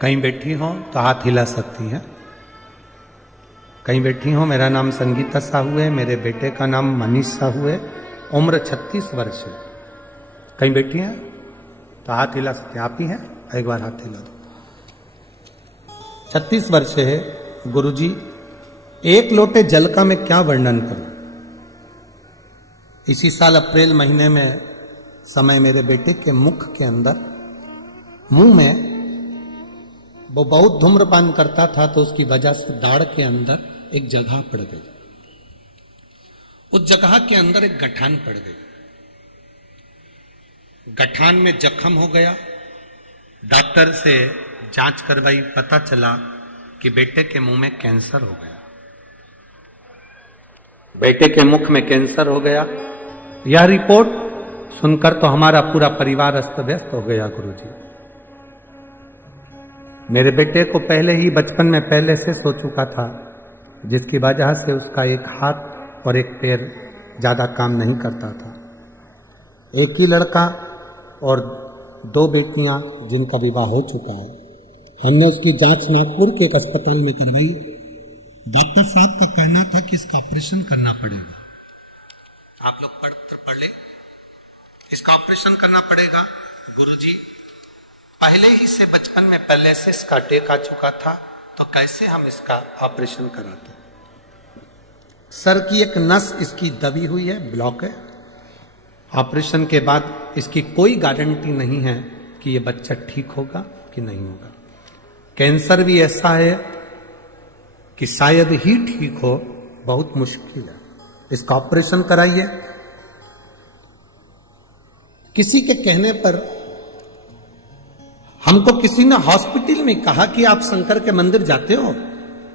कहीं बैठी हो तो हाथ हिला सकती है, कहीं बैठी हो। मेरा नाम संगीता साहू है, मेरे बेटे का नाम मनीष साहू है, उम्र 36 वर्ष है। कहीं बैठी हैं तो हाथ हिला सकते हैं। आप ही हैं, एक बार हाथ हिला दो। 36 वर्ष है। गुरुजी 1 लोटे जल का मैं क्या वर्णन करूं? इसी साल अप्रैल महीने में समय मेरे बेटे के मुख के अंदर, मुंह में, वो बहुत धूम्रपान करता था तो उसकी वजह से दाढ़ के अंदर एक जगह पड़ गई। उस जगह के अंदर एक गठान पड़ गई। गठान में जख्म हो गया। डॉक्टर से जांच करवाई, पता चला कि बेटे के मुंह में कैंसर हो गया। बेटे के मुख में कैंसर हो गया। यह रिपोर्ट सुनकर तो हमारा पूरा परिवार अस्त व्यस्त हो गया। गुरुजी, मेरे बेटे को पहले ही बचपन में पहले से सो चुका था, जिसकी वजह से उसका एक हाथ और एक पैर ज्यादा काम नहीं करता था। एक ही लड़का और 2 बेटियां जिनका विवाह हो चुका है। हमने उसकी जांच नागपुर के एक अस्पताल में करवाई। डॉक्टर साहब का कहना था कि इसका ऑपरेशन करना पड़ेगा। आप लोग पढ़ ले, इसका ऑपरेशन करना पड़ेगा। गुरुजी, पहले ही से बचपन में पहले से इसका अटैक आ चुका था, तो कैसे हम इसका ऑपरेशन कराते? सर की एक नस इसकी दबी हुई है, ब्लॉक है। ऑपरेशन के बाद इसकी कोई गारंटी नहीं है कि ये बच्चा ठीक होगा कि नहीं होगा। कैंसर भी ऐसा है कि शायद ही ठीक हो, बहुत मुश्किल है। इसका ऑपरेशन कराइए। किसी के कहने पर हमको किसी ने हॉस्पिटल में कहा कि आप शंकर के मंदिर जाते हो?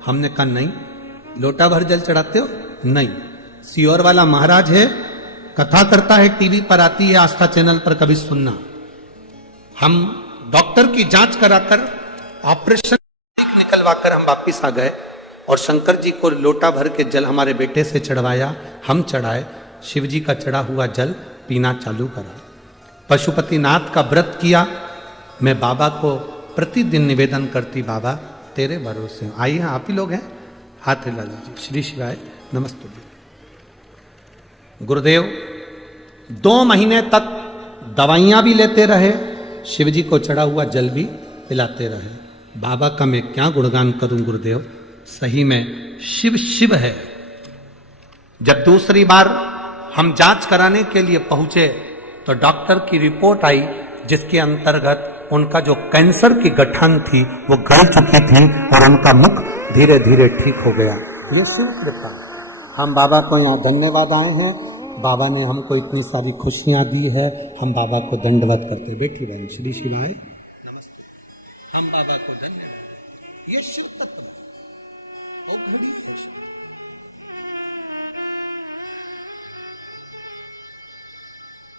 हमने कहा नहीं। लोटा भर जल चढ़ाते हो? नहीं। सियोर वाला महाराज है, कथा करता है, टीवी पर आती है आस्था चैनल पर, कभी सुनना। हम डॉक्टर की जांच कराकर ऑपरेशन निकलवाकर हम वापिस आ गए और शंकर जी को लोटा भर के जल हमारे बेटे से चढ़वाया, हम चढ़ाए। शिव जी का चढ़ा हुआ जल पीना चालू करा। पशुपतिनाथ का व्रत किया। मैं बाबा को प्रतिदिन निवेदन करती, बाबा तेरे भरोसे। आइए, आप ही लोग हैं, हाथ हिला लीजिए। श्री शिवाय, नमस्ते। गुरुदेव 2 महीने तक दवाइयां भी लेते रहे, शिव जी को चढ़ा हुआ जल भी पिलाते रहे। बाबा का मैं क्या गुणगान करूं गुरुदेव, सही में शिव शिव है। जब दूसरी बार हम जांच कराने के लिए पहुंचे तो डॉक्टर की रिपोर्ट आई, जिसके अंतर्गत उनका जो कैंसर की गठन थी वो गल चुकी थी और उनका मुख धीरे धीरे ठीक हो गया। ये शिव कृपा। हम बाबा को यहाँ धन्यवाद आए हैं। बाबा ने हमको इतनी सारी खुशियां दी है, हम बाबा को दंडवत करते। बेटी बहन, श्री शिवाय, नमस्ते। हम बाबा को धन्यवाद। ये शिव तत्व और बड़ी खुशी।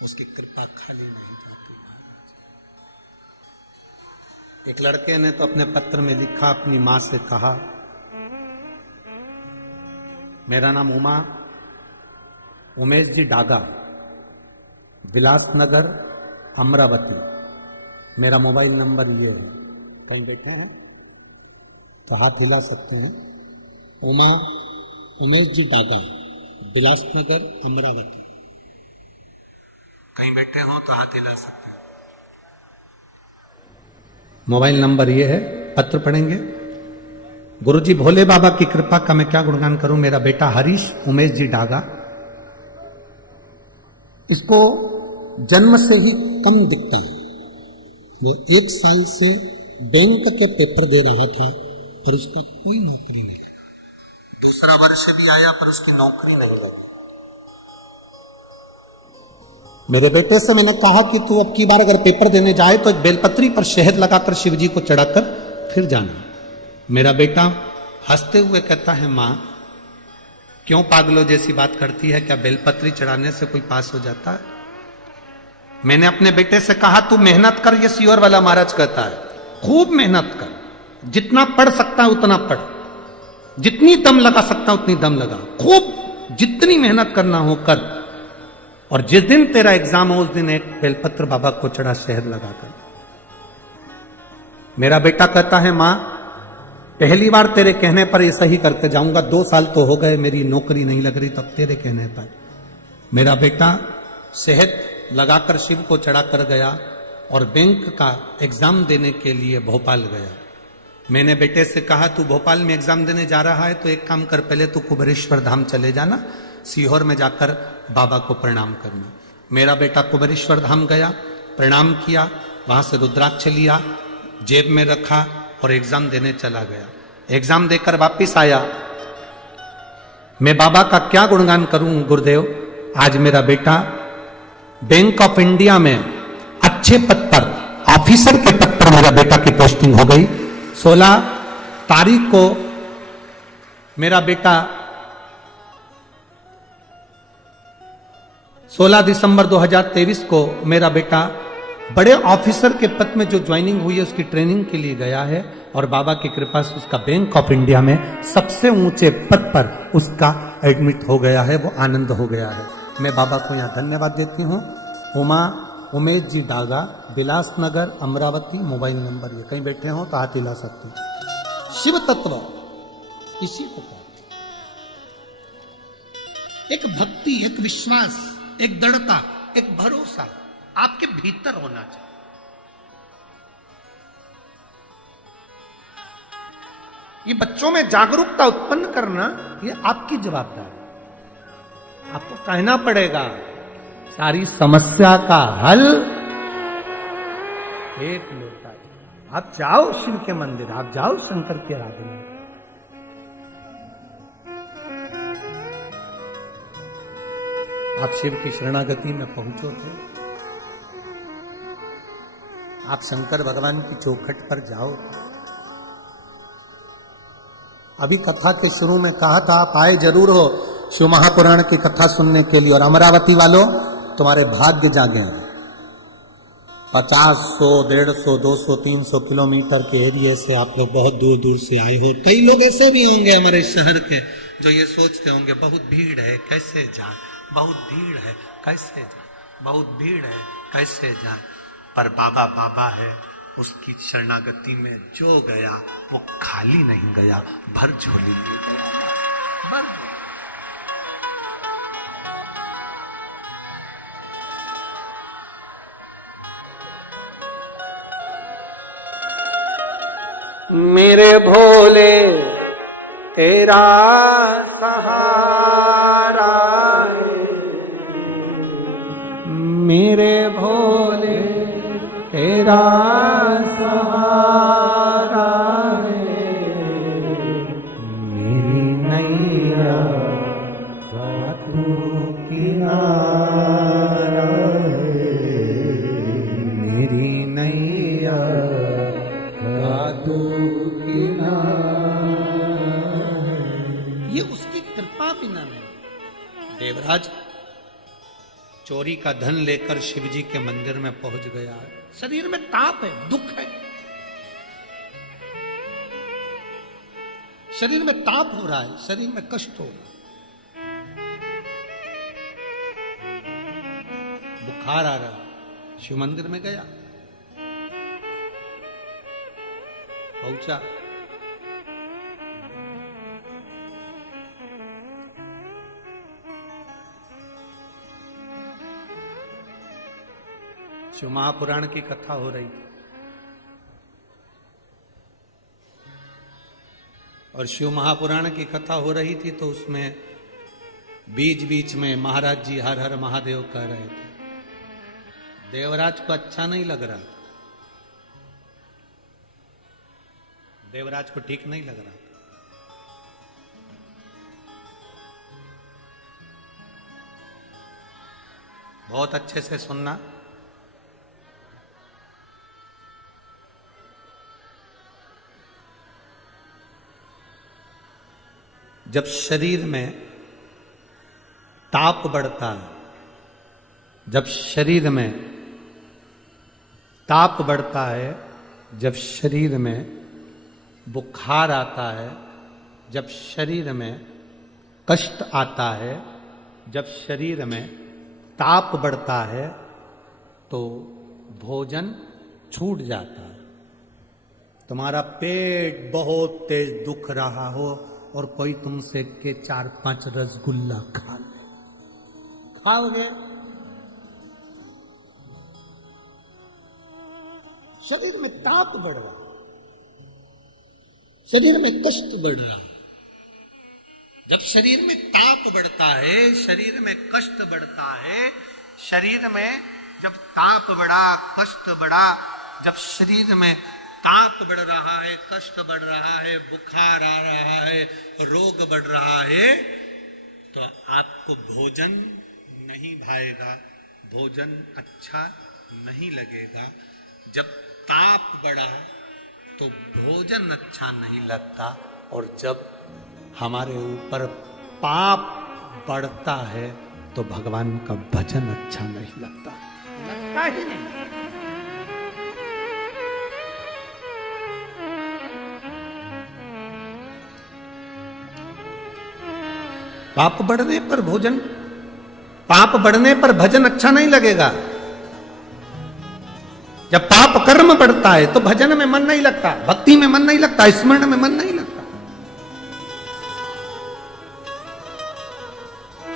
उसकी कृपा खाली नहीं जाती। एक लड़के ने तो अपने पत्र में लिखा, अपनी मां से कहा, मेरा नाम उमेश जी डागा, विलासनगर, अमरावती। मेरा मोबाइल नंबर ये है। कहीं बैठे हैं तो हाथ हिला सकते हैं। उमेश जी डागा, विलासनगर, अमरावती। कहीं बैठे हो तो हाथ हिला सकते हैं। मोबाइल नंबर ये है, पत्र पढ़ेंगे। गुरुजी, भोले बाबा की कृपा का मैं क्या गुणगान करूं। मेरा बेटा हरीश उमेश जी डागा, इसको जन्म से ही कम दिखता है। वो 1 साल से बैंक के पेपर दे रहा था और उसका कोई नौकरी नहीं है। दूसरा वर्ष भी आया पर उसकी नौकरी नहीं लगी। मेरे बेटे से मैंने कहा कि तू अब की बार अगर पेपर देने जाए तो एक बेलपत्री पर शहद लगाकर शिव जी को चढ़ाकर फिर जाना। मेरा बेटा हंसते हुए कहता है, मां क्यों पागलों जैसी बात करती है, क्या बेलपत्री चढ़ाने से कोई पास हो जाता है? मैंने अपने बेटे से कहा तू मेहनत कर, ये सियोर वाला महाराज कहता है, खूब मेहनत कर, जितना पढ़ सकता है उतना पढ़, जितनी दम लगा सकता उतनी दम लगा, खूब जितनी मेहनत करना हो कर, और जिस दिन तेरा एग्जाम हो उस दिन एक बेलपत्र बाबा को चढ़ा शहद लगाकर। मेरा बेटा कहता है, मां पहली बार तेरे कहने पर ऐसा ही करते जाऊंगा, 2 साल तो हो गए मेरी नौकरी नहीं लग रही, तब तेरे कहने पर। मेरा बेटा शहद लगाकर शिव को चढ़ा कर गया और बैंक का एग्जाम देने के लिए भोपाल गया। मैंने बेटे से कहा तू भोपाल में एग्जाम देने जा रहा है तो एक काम कर, पहले तू कुबेरेश्वर धाम चले जाना, सीहोर में जाकर बाबा को प्रणाम करना। मेरा बेटा कुबेरेश्वर धाम गया, प्रणाम किया, वहां से रुद्राक्ष लिया, जेब में रखा और एग्जाम देने चला गया। एग्जाम देकर वापिस आया। मैं बाबा का क्या गुणगान करूं गुरुदेव, आज मेरा बेटा बैंक ऑफ इंडिया में अच्छे पद पर, ऑफिसर के पद पर मेरा बेटा की पोस्टिंग हो गई। 16 तारीख को मेरा बेटा 16 दिसंबर 2023 को मेरा बेटा बड़े ऑफिसर के पद में जो ज्वाइनिंग हुई है उसकी ट्रेनिंग के लिए गया है और बाबा की कृपा से उसका बैंक ऑफ इंडिया में सबसे ऊंचे पद पर उसका एडमिट हो गया है, वो आनंद हो गया है। मैं बाबा को यहाँ धन्यवाद देती हूँ। उमेश जी डागा, बिलास नगर, अमरावती, मोबाइल नंबर ये कहीं बैठे हो तो हाथ हिला सकते हो। शिव तत्व इसी को कहते हैं, एक भक्ति, एक विश्वास, एक दृढ़ता, एक भरोसा आपके भीतर होना चाहिए। ये बच्चों में जागरूकता उत्पन्न करना ये आपकी जवाबदारी है। आपको कहना पड़ेगा सारी समस्या का हल एक लोटा। आप जाओ शिव के मंदिर, आप जाओ शंकर की आराधना, आप शिव की शरणागति में पहुंचो थे, आप शंकर भगवान की चौखट पर जाओ। अभी कथा के शुरू में कहा था आप आए जरूर हो शिव महापुराण की कथा सुनने के लिए, और अमरावती वालों तुम्हारे भाग्य जागे हैं। 50, 100, 150, 200, 300 किलोमीटर के एरिया से आप लोग बहुत दूर दूर से आए हो। कई लोग ऐसे भी होंगे हमारे शहर के जो ये सोचते होंगे बहुत भीड़ है कैसे जाए, बहुत भीड़ है कैसे जाए, बहुत भीड़ है कैसे जाए। पर बाबा बाबा है, उसकी शरणागति में जो गया वो खाली नहीं गया, भर झोली ले गया, भर। मेरे भोले तेरा सहारा है, मेरे भोले तेरा सहारा है, मेरी नैया तू किनारा है, मेरी नैया तू किनारा। ये उसकी कृपा बिना नहीं। देवराज चोरी का धन लेकर शिवजी के मंदिर में पहुंच गया है। शरीर में ताप है, दुख है, शरीर में ताप हो रहा है, शरीर में कष्ट हो रहा है, बुखार आ रहा है। शिव मंदिर में गया, पहुंचा, शिव महापुराण की कथा हो रही थी और शिव महापुराण की कथा हो रही थी तो उसमें बीच बीच में महाराज जी हर हर महादेव कह रहे थे। देवराज को अच्छा नहीं लग रहा, देवराज को ठीक नहीं लग रहा। बहुत अच्छे से सुनना। जब शरीर में ताप बढ़ता है, जब शरीर में ताप बढ़ता है, जब शरीर में बुखार आता है, जब शरीर में कष्ट आता है, जब शरीर में ताप बढ़ता है तो भोजन छूट जाता है। तुम्हारा पेट बहुत तेज दुख रहा हो और कोई तुमसे के 4-5 रसगुल्ला खा ले, खाओगे? शरीर में ताप बढ़ रहा, शरीर में कष्ट बढ़ रहा। जब शरीर में ताप बढ़ता है, शरीर में कष्ट बढ़ता है, शरीर में जब ताप बढ़ा, कष्ट बढ़ा, जब शरीर में ताप बढ़ रहा है, कष्ट बढ़ रहा है, बुखार आ रहा है, रोग बढ़ रहा है, तो आपको भोजन नहीं भाएगा, भोजन अच्छा नहीं लगेगा। जब ताप बढ़ा तो भोजन अच्छा नहीं लगता, और जब हमारे ऊपर पाप बढ़ता है तो भगवान का भजन अच्छा नहीं लगता, लगता ही नहीं। पाप बढ़ने पर भोजन, पाप बढ़ने पर भजन अच्छा नहीं लगेगा। जब पाप कर्म बढ़ता है तो भजन में मन नहीं लगता, भक्ति में मन नहीं लगता, स्मरण में मन नहीं लगता।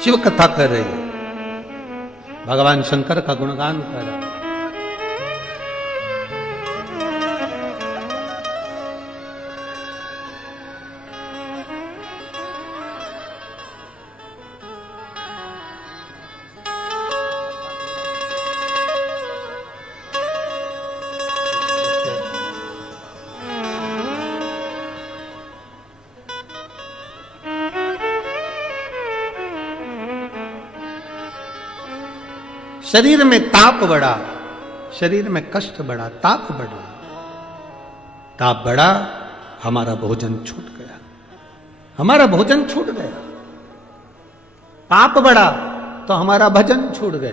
शिव कथा कर रही है, भगवान शंकर का गुणगान कर रहा है। शरीर में ताप बढ़ा, शरीर में कष्ट बढ़ा, ताप बढ़ा, ताप बढ़ा, हमारा भोजन छूट गया, हमारा भोजन छूट गया। ताप बढ़ा तो हमारा भजन छूट गया।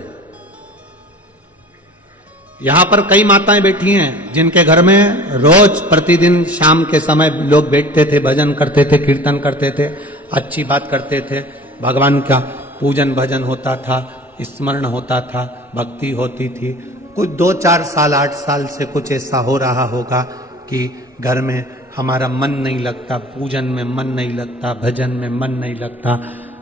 यहां पर कई माताएं बैठी हैं जिनके घर में रोज प्रतिदिन शाम के समय लोग बैठते थे, भजन करते थे, कीर्तन करते थे, अच्छी बात करते थे, भगवान का पूजन भजन होता था, स्मरण होता था, भक्ति होती थी। कुछ 2-4 साल 8 साल से कुछ ऐसा हो रहा होगा कि घर में हमारा मन नहीं लगता, पूजन में मन नहीं लगता, भजन में मन नहीं लगता।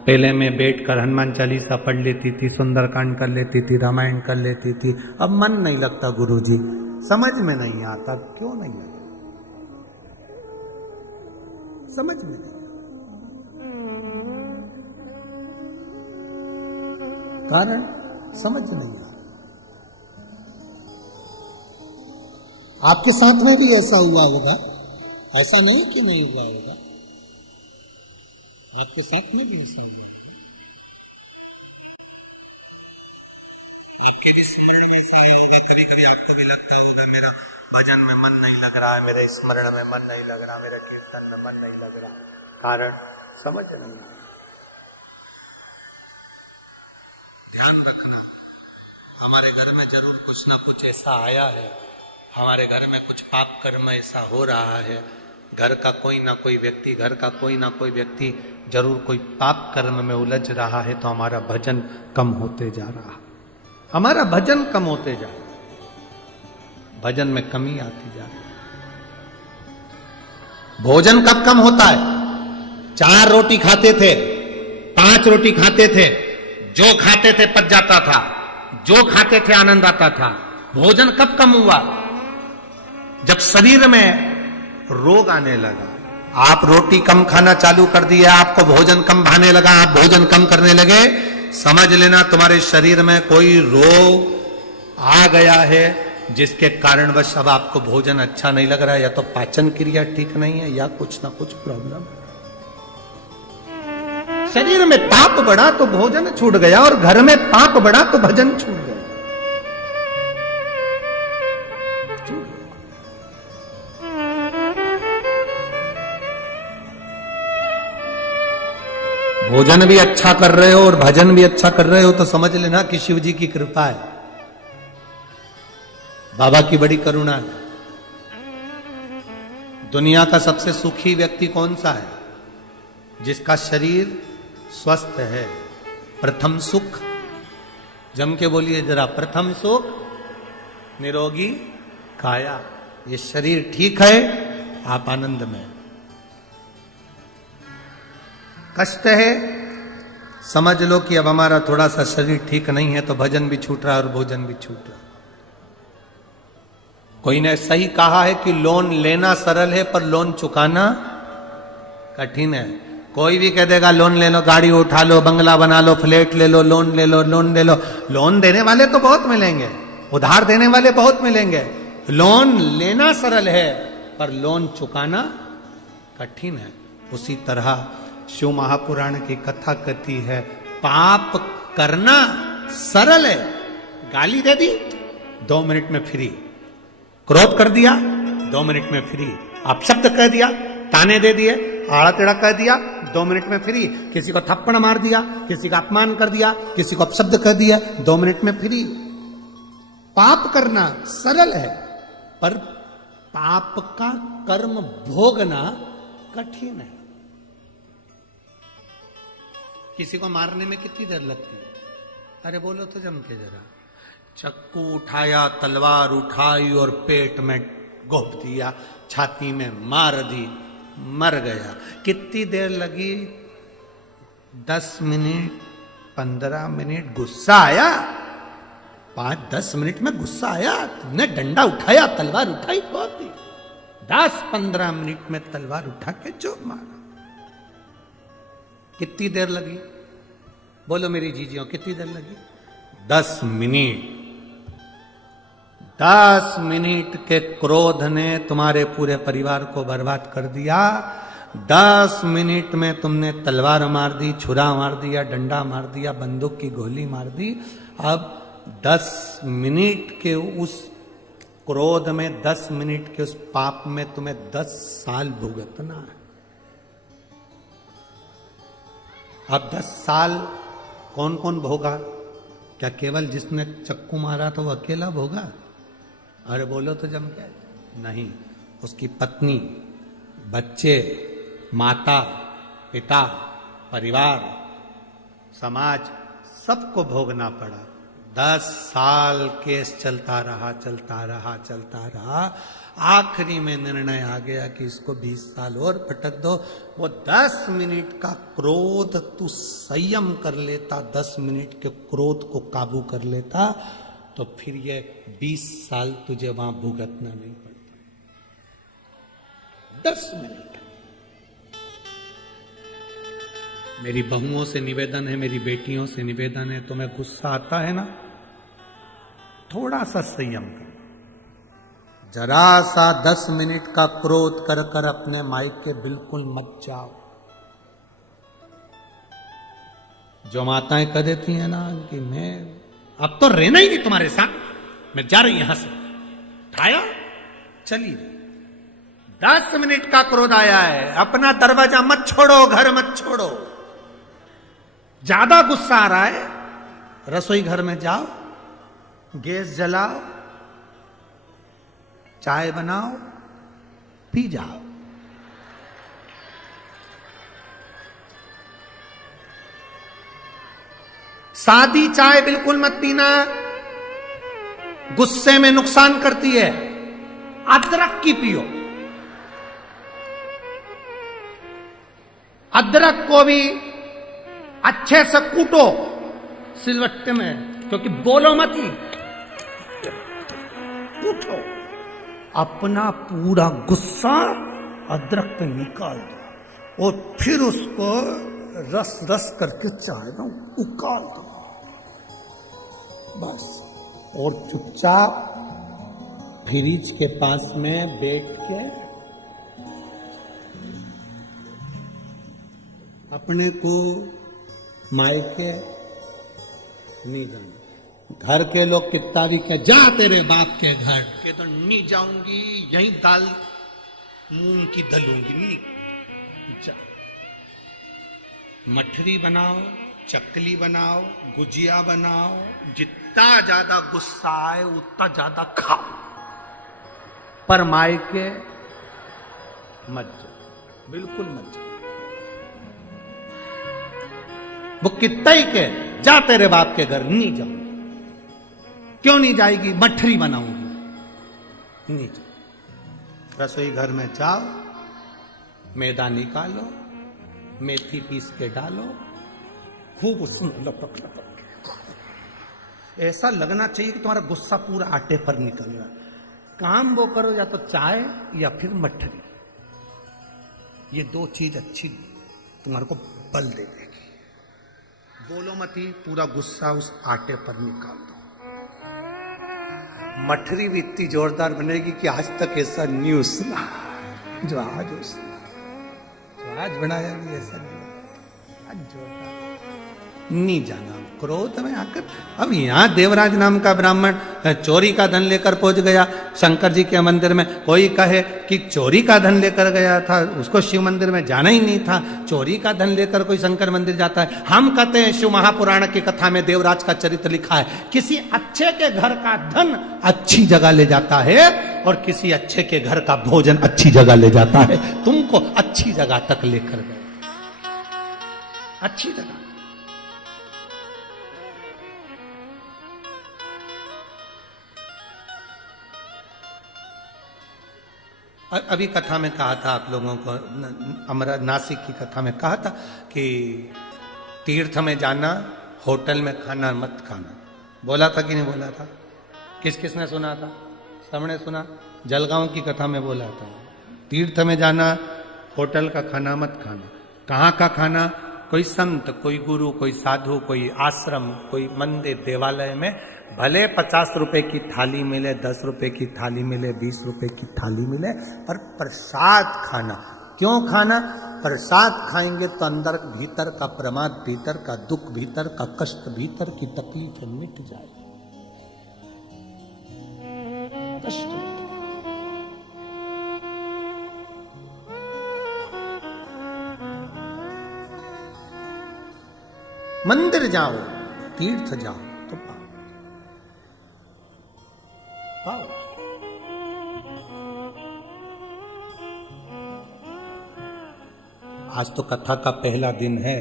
पहले मैं बैठकर हनुमान चालीसा पढ़ लेती थी, सुंदरकांड कर लेती थी, रामायण कर लेती थी, अब मन नहीं लगता गुरुजी, समझ में नहीं आता। क्यों नहीं लगता? समझ में नहीं, कारण समझ नहीं आ। आपके साथ में भी ऐसा हुआ होगा, ऐसा नहीं कि नहीं हुआ होगा, आपके साथ में भी ऐसा हुआ। आपके स्मरण में से होगा, कभी कभी आपको भी लगता होगा मेरा भजन में मन नहीं लग रहा है, मेरे स्मरण में मन नहीं लग रहा, मेरे कीर्तन में मन नहीं लग रहा, कारण समझ नहीं। ध्यान रखना, हमारे घर में जरूर कुछ ना कुछ ऐसा आया है, हमारे घर में कुछ पाप कर्म ऐसा हो रहा है, घर का कोई ना कोई व्यक्ति, घर का कोई ना कोई व्यक्ति जरूर कोई पाप कर्म में उलझ रहा है, तो हमारा भजन कम होते जा रहा है, हमारा भजन कम होते जा रहा है, भजन में कमी आती जा रही है। भोजन कब कम होता है? 4 रोटी खाते थे, 5 रोटी खाते थे, जो खाते थे पच जाता था, जो खाते थे आनंद आता था। भोजन कब कम हुआ? जब शरीर में रोग आने लगा। आप रोटी कम खाना चालू कर दिया, आपको भोजन कम भाने लगा, आप भोजन कम करने लगे, समझ लेना तुम्हारे शरीर में कोई रोग आ गया है, जिसके कारणवश अब आपको भोजन अच्छा नहीं लग रहा है। या तो पाचन क्रिया ठीक नहीं है, या कुछ ना कुछ प्रॉब्लम है। शरीर में ताप बढ़ा तो भोजन छूट गया, और घर में ताप बढ़ा तो भजन छूट गया। भोजन भी अच्छा कर रहे हो और भजन भी अच्छा कर रहे हो तो समझ लेना कि शिव जी की कृपा है, बाबा की बड़ी करुणा है। दुनिया का सबसे सुखी व्यक्ति कौन सा है? जिसका शरीर स्वस्थ है। प्रथम सुख, जम के बोलिए जरा, प्रथम सुख निरोगी काया। ये शरीर ठीक है, आप आनंद में। कष्ट है, समझ लो कि अब हमारा थोड़ा सा शरीर ठीक नहीं है, तो भजन भी छूट रहा है और भोजन भी छूट रहा है। कोई ने सही कहा है कि लोन लेना सरल है पर लोन चुकाना कठिन है। कोई भी कह देगा लोन ले लो, गाड़ी उठा लो, बंगला बना लो, फ्लैट ले लो, लोन ले लो, लोन ले लो। लोन देने वाले तो बहुत मिलेंगे, उधार देने वाले बहुत मिलेंगे। लोन लेना सरल है पर लोन चुकाना कठिन है। उसी तरह शिव महापुराण की कथा कहती है, पाप करना सरल है। गाली दे दी 2 मिनट में फ्री, क्रोध कर दिया 2 मिनट में फ्री, अपशब्द कह दिया, ताने दे दिए, आड़ा टेढ़ा कह दिया 2 मिनट में फ्री, किसी को थप्पड़ मार दिया, किसी का अपमान कर दिया, किसी को अपशब्द कह दिया, 2 मिनट में फ्री। पाप करना सरल है पर पाप का कर्म भोगना कठिन है। किसी को मारने में कितनी देर लगती है? अरे बोलो तो जम के जरा। चक्कू उठाया, तलवार उठाई और पेट में घोप दिया, छाती में मार दी, मर गया। कितनी देर लगी? 10 मिनट, 15 मिनट। गुस्सा आया? 5-10 मिनट में गुस्सा आया? तुमने डंडा उठाया, तलवार उठाई, बहुत ही 10-15 मिनट में तलवार उठा के जो मारा। कितनी देर लगी? बोलो मेरी जीजियों, कितनी देर लगी? 10 मिनट। 10 मिनट के क्रोध ने तुम्हारे पूरे परिवार को बर्बाद कर दिया। 10 मिनट में तुमने तलवार मार दी, छुरा मार दिया, डंडा मार दिया, बंदूक की गोली मार दी। अब 10 मिनट के उस क्रोध में, 10 मिनट के उस पाप में तुम्हें 10 साल भुगतना है। अब 10 साल कौन कौन भोगा? क्या केवल जिसने चक्कू मारा तो वो अकेला भोगा? अरे बोलो तो जम के। नहीं, उसकी पत्नी, बच्चे, माता, पिता, परिवार, समाज, सबको भोगना पड़ा। 10 साल केस चलता रहा, चलता रहा, चलता रहा। आखिरी में निर्णय आ गया कि इसको 20 साल और पटक दो। वो 10 मिनट का क्रोध तू संयम कर लेता, 10 मिनट के क्रोध को काबू कर लेता, तो फिर ये 20 साल तुझे वहां भुगतना नहीं पड़ता। 10 मिनट। मेरी बहुओं से निवेदन है, मेरी बेटियों से निवेदन है, तुम्हें गुस्सा आता है ना, थोड़ा सा संयम करो। जरा सा 10 मिनट का क्रोध कर कर अपने मायके बिल्कुल मत जाओ। जो माताएं कह देती हैं ना कि मैं अब तो रहना ही नहीं तुम्हारे साथ, मैं जा रही यहां से, उठाया चली रही। 10 मिनट का क्रोध आया है, अपना दरवाजा मत छोड़ो, घर मत छोड़ो। ज्यादा गुस्सा आ रहा है, रसोई घर में जाओ, गैस जलाओ, चाय बनाओ, पी जाओ। सादी चाय बिल्कुल मत पीना, गुस्से में नुकसान करती है। अदरक की पियो। अदरक को भी अच्छे से कूटो सिलवट्टे में, क्योंकि बोलो मत ही, कूटो। अपना पूरा गुस्सा अदरक पे निकाल दो और फिर उसको रस रस करके चाय में उकाल दो, बस। और चुपचाप फ्रिज के पास में बैठ के अपने को मायके नहीं जाना। घर के लोग कितना भी कह जा तेरे बाप के घर के, तो नहीं जाऊंगी, यहीं दाल मूंग की दलूंगी, नहीं जा। मठरी बनाओ, चकली बनाओ, गुजिया बनाओ, जितना ज्यादा गुस्सा आए उतना ज्यादा खाओ, पर मायके मत जाओ, बिल्कुल मत जाओ। वो कितना ही के जा तेरे बाप के घर, नहीं जाऊंगी। क्यों नहीं जाएगी? मठरी बनाऊंगी, नहीं जाओ। रसोई घर में जाओ, मैदा निकालो, मेथी पीस के डालो, खूब उसमें लपक लपक के, ऐसा लगना चाहिए कि तुम्हारा गुस्सा पूरा आटे पर निकल रहा। काम वो करो, या तो चाय या फिर मठरी, ये 2 चीज अच्छी तुम्हारे को बल दे देगी। बोलो मत ही, पूरा गुस्सा उस आटे पर निकाल दो। मठरी भी इतनी जोरदार बनेगी कि आज तक ऐसा न्यूज सुना जो आज आज बनाया नहीं, ऐसा नहीं। आज जोरदार नहीं जाना क्रोध में आकर। अब यहाँ देवराज नाम का ब्राह्मण चोरी का धन लेकर पहुंच गया शंकर जी के मंदिर में। कोई कहे कि चोरी का धन लेकर गया था, उसको शिव मंदिर में जाना ही नहीं था। चोरी का धन लेकर कोई शंकर मंदिर जाता है? हम कहते हैं शिव महापुराण की कथा में देवराज का चरित्र लिखा है, किसी अच्छे के घर का धन अच्छी जगह ले जाता है और किसी अच्छे के घर का भोजन अच्छी जगह ले जाता है। तुमको अच्छी जगह तक लेकर गए, अच्छी जगह। अभी कथा में कहा था आप लोगों को, नासिक की कथा में कहा था कि तीर्थ में जाना, होटल में खाना मत खाना। बोला था कि नहीं बोला था? किस किसने सुना था? सबने सुना। जलगांव की कथा में बोला था, तीर्थ में जाना, होटल का खाना मत खाना। कहाँ का खाना? कोई संत, कोई गुरु, कोई साधु, कोई आश्रम, कोई मंदिर, देवालय में भले 50 रुपए की थाली मिले, 10 रुपए की थाली मिले, 20 रुपए की थाली मिले, पर प्रसाद खाना। क्यों खाना? प्रसाद खाएंगे तो अंदर भीतर का प्रमाद, भीतर का दुख, भीतर का कष्ट, भीतर की तकलीफ मिट जाए। कष्ट मंदिर जाओ, तीर्थ जाओ तो पाओ। आज तो कथा का पहला दिन है।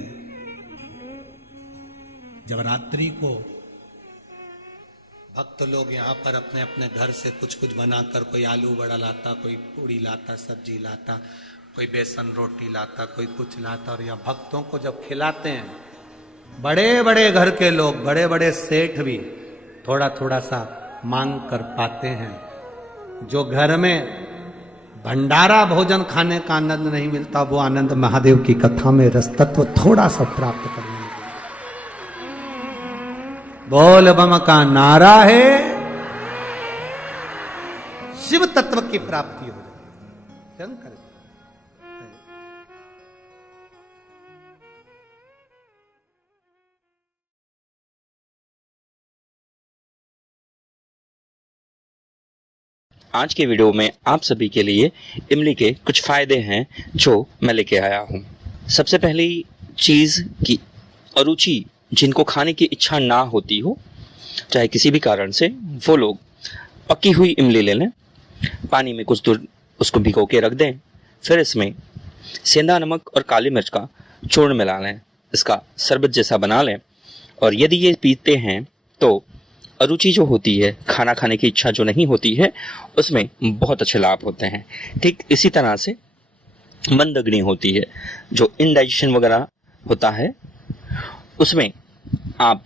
जब रात्रि को भक्त लोग यहाँ पर अपने अपने घर से कुछ कुछ बनाकर, कोई आलू बड़ा लाता, कोई पूड़ी लाता, सब्जी लाता, कोई बेसन रोटी लाता, कोई कुछ लाता, और यहाँ भक्तों को जब खिलाते हैं, बड़े बड़े घर के लोग, बड़े बड़े सेठ भी थोड़ा थोड़ा सा मांग कर पाते हैं। जो घर में भंडारा भोजन खाने का आनंद नहीं मिलता, वो आनंद महादेव की कथा में रस तत्व थोड़ा सा प्राप्त करने में। बोल बम का नारा है, शिव तत्व की प्राप्ति हो जाती। शंकर आज के वीडियो में आप सभी के लिए इमली के कुछ फायदे हैं जो मैं लेके आया हूँ। सबसे पहली चीज की अरुचि जिनको खाने की इच्छा ना होती हो, चाहे किसी भी कारण से, वो लोग पकी हुई इमली ले लें, पानी में कुछ दूर उसको भिगो के रख दें, फिर इसमें सेंधा नमक और काली मिर्च का चूर्ण मिला लें, इसका शरबत जैसा बना लें, और यदि ये पीते हैं तो अरुचि जो होती है, खाना खाने की इच्छा जो नहीं होती है, उसमें बहुत अच्छे लाभ होते हैं। ठीक इसी तरह से मंद अग्नि होती है, जो इनडाइजेशन वगैरह होता है, उसमें आप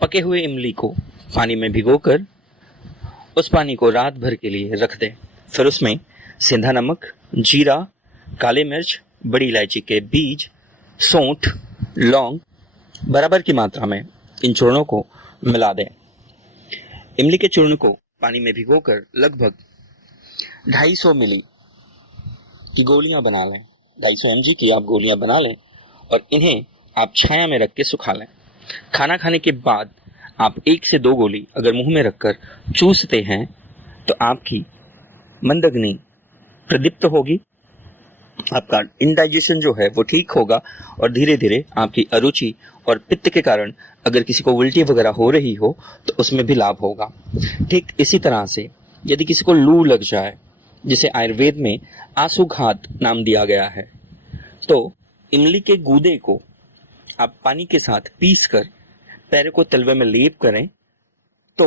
पके हुए इमली को पानी में भिगोकर उस पानी को रात भर के लिए रख दें, फिर उसमें सेंधा नमक, जीरा, काली मिर्च, बड़ी इलायची के बीज, सौंठ, लौंग बराबर की मात्रा में इन चूर्णों को मिला दें। इमली के चूर्ण को पानी में भिगोकर लगभग 250 मिली की गोलियां बना लें, 250 mg की आप गोलियां बना लें, और इन्हें आप छाया में रख के सुखा लें। खाना खाने के बाद आप 1 से 2 गोली अगर मुंह में रखकर चूसते हैं तो आपकी मंदग्नि प्रदीप्त होगी, आपका इंडाइजेशन जो है वो ठीक होगा, और धीरे धीरे आपकी अरुचि और पित्त के कारण अगर किसी को उल्टी वगैरह हो रही हो तो उसमें भी लाभ होगा। ठीक इसी तरह से यदि किसी को लू लग जाए, जिसे आयुर्वेद में आंसुघात नाम दिया गया है, तो इमली के गूदे को आप पानी के साथ पीस कर पैर को तलवे में लेप करें तो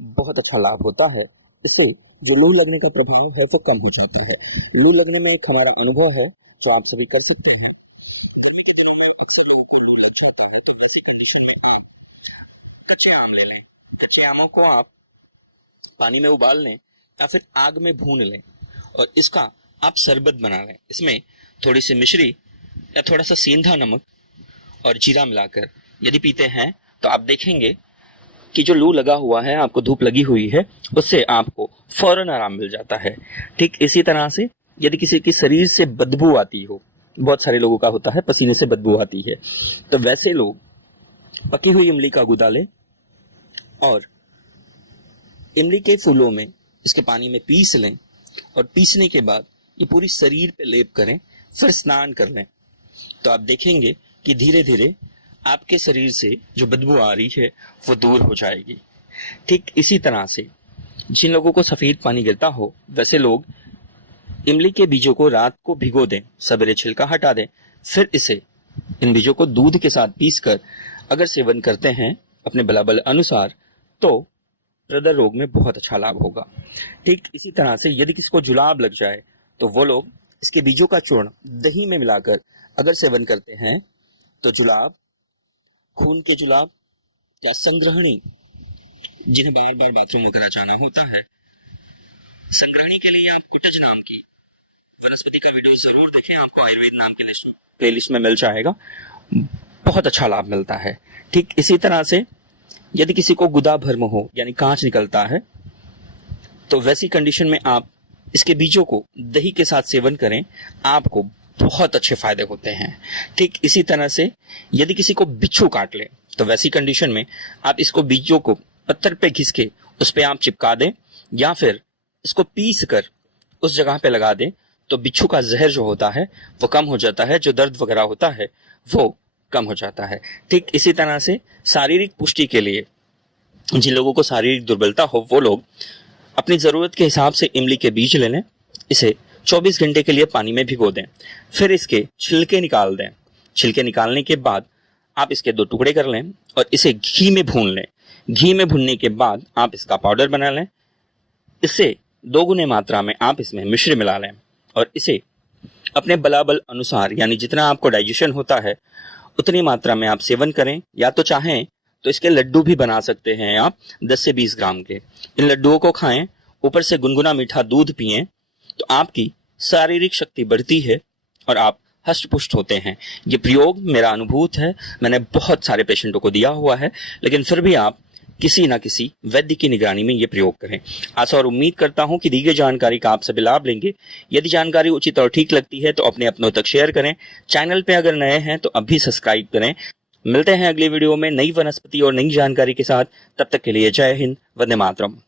बहुत अच्छा लाभ होता है। इससे जो लू लगने का प्रभाव है तो कम हो जाता है। लू लगने में एक हमारा अनुभव है जो आप सभी कर सकते हैं। गर्मी के दिनों में अक्सर लोगों को लू लग जाता है, तो ऐसी कंडीशन में आप कच्चे आम ले लें। कच्चे आमों को आप पानी में उबाल लें या फिर आग में भून लें, और इसका आप शरबत बना लें। इसमें थोड़ी सी मिश्री, या थोड़ा सा सेंधा नमक और जीरा मिलाकर यदि पीते हैं तो आप देखेंगे कि जो लू लगा हुआ है, आपको धूप लगी हुई है, उससे आपको फौरन आराम मिल जाता है। ठीक इसी तरह से यदि किसी की शरीर से बदबू आती हो, बहुत सारे लोगों का होता है पसीने से बदबू आती है, तो वैसे लोग पकी हुई इमली का गुदा लें और इमली के फूलों में इसके पानी में पीस लें और पीसने के बाद ये पूरी शरीर पे लेप करें, फिर स्नान कर लें। तो आप देखेंगे कि धीरे धीरे आपके शरीर से जो बदबू आ रही है वो दूर हो जाएगी। ठीक इसी तरह से जिन लोगों को सफेद पानी गिरता हो, वैसे लोग इमली के बीजों को रात को भिगो दें, सवेरे छिलका हटा दें, फिर इसे इन बीजों को दूध के साथ पीसकर अगर सेवन करते हैं अपने बलाबल अनुसार, तो हृदय रोग में बहुत अच्छा लाभ होगा। ठीक इसी तरह से यदि किसी को जुलाब लग जाए तो वो लोग इसके बीजों का चूर्ण दही में मिलाकर अगर सेवन करते हैं तो जुलाब, खून के जुलाब या संग्रहणी, जिन्हें बार बार बाथरूम वगैरह जाना होता है, संग्रहणी के लिए आप कुटज नाम की वनस्पति का वीडियो जरूर देखें, आपको आयुर्वेद नाम के प्लेलिस्ट में मिल जाएगा, बहुत अच्छा लाभ मिलता है। ठीक इसी तरह से यदि किसी को गुदा भर्म हो यानी कांच निकलता है, तो वैसी कंडीशन में आप इसके बीजों को दही के साथ सेवन करें, आपको बहुत अच्छे फायदे होते हैं। ठीक इसी तरह से यदि किसी को बिच्छू काट ले, तो वैसी कंडीशन में आप इसको बीजों को पत्थर पे घिस के उस पे आप चिपका दें या फिर इसको पीस कर उस जगह पे लगा दें, तो बिच्छू का जहर जो होता है वो कम हो जाता है, जो दर्द वगैरह होता है वो कम हो जाता है। ठीक इसी तरह से शारीरिक पुष्टि के लिए जिन लोगों को शारीरिक दुर्बलता हो, वो लोग अपनी ज़रूरत के हिसाब से इमली के बीज ले लें, इसे 24 घंटे के लिए पानी में भिगो दें, फिर इसके छिलके निकाल दें। छिलके निकालने के बाद आप इसके 2 टुकड़े कर लें और इसे घी में भून लें। घी में भूनने के बाद आप इसका पाउडर बना लें। इससे 2 गुने मात्रा में आप इसमें मिश्री मिला लें और इसे अपने बलाबल अनुसार, यानी जितना आपको डाइजेशन होता है उतनी मात्रा में आप सेवन करें। या तो चाहें तो इसके लड्डू भी बना सकते हैं आप 10 से 20 ग्राम के। इन लड्डुओं को खाएं, ऊपर से गुनगुना मीठा दूध पिएं, तो आपकी शारीरिक शक्ति बढ़ती है और आप हष्ट-पुष्ट होते हैं। ये प्रयोग मेरा अनुभूत है, मैंने बहुत सारे पेशेंटों को दिया हुआ है, लेकिन फिर भी आप किसी न किसी वैद्य की निगरानी में ये प्रयोग करें। आशा और उम्मीद करता हूं कि दी गई जानकारी का आप सभी लाभ लेंगे। यदि जानकारी उचित और ठीक लगती है तो अपने अपनों तक शेयर करें। चैनल पे अगर नए हैं तो अभी सब्सक्राइब करें। मिलते हैं अगली वीडियो में नई वनस्पति और नई जानकारी के साथ। तब तक के लिए जय हिंद, वंदे मातरम।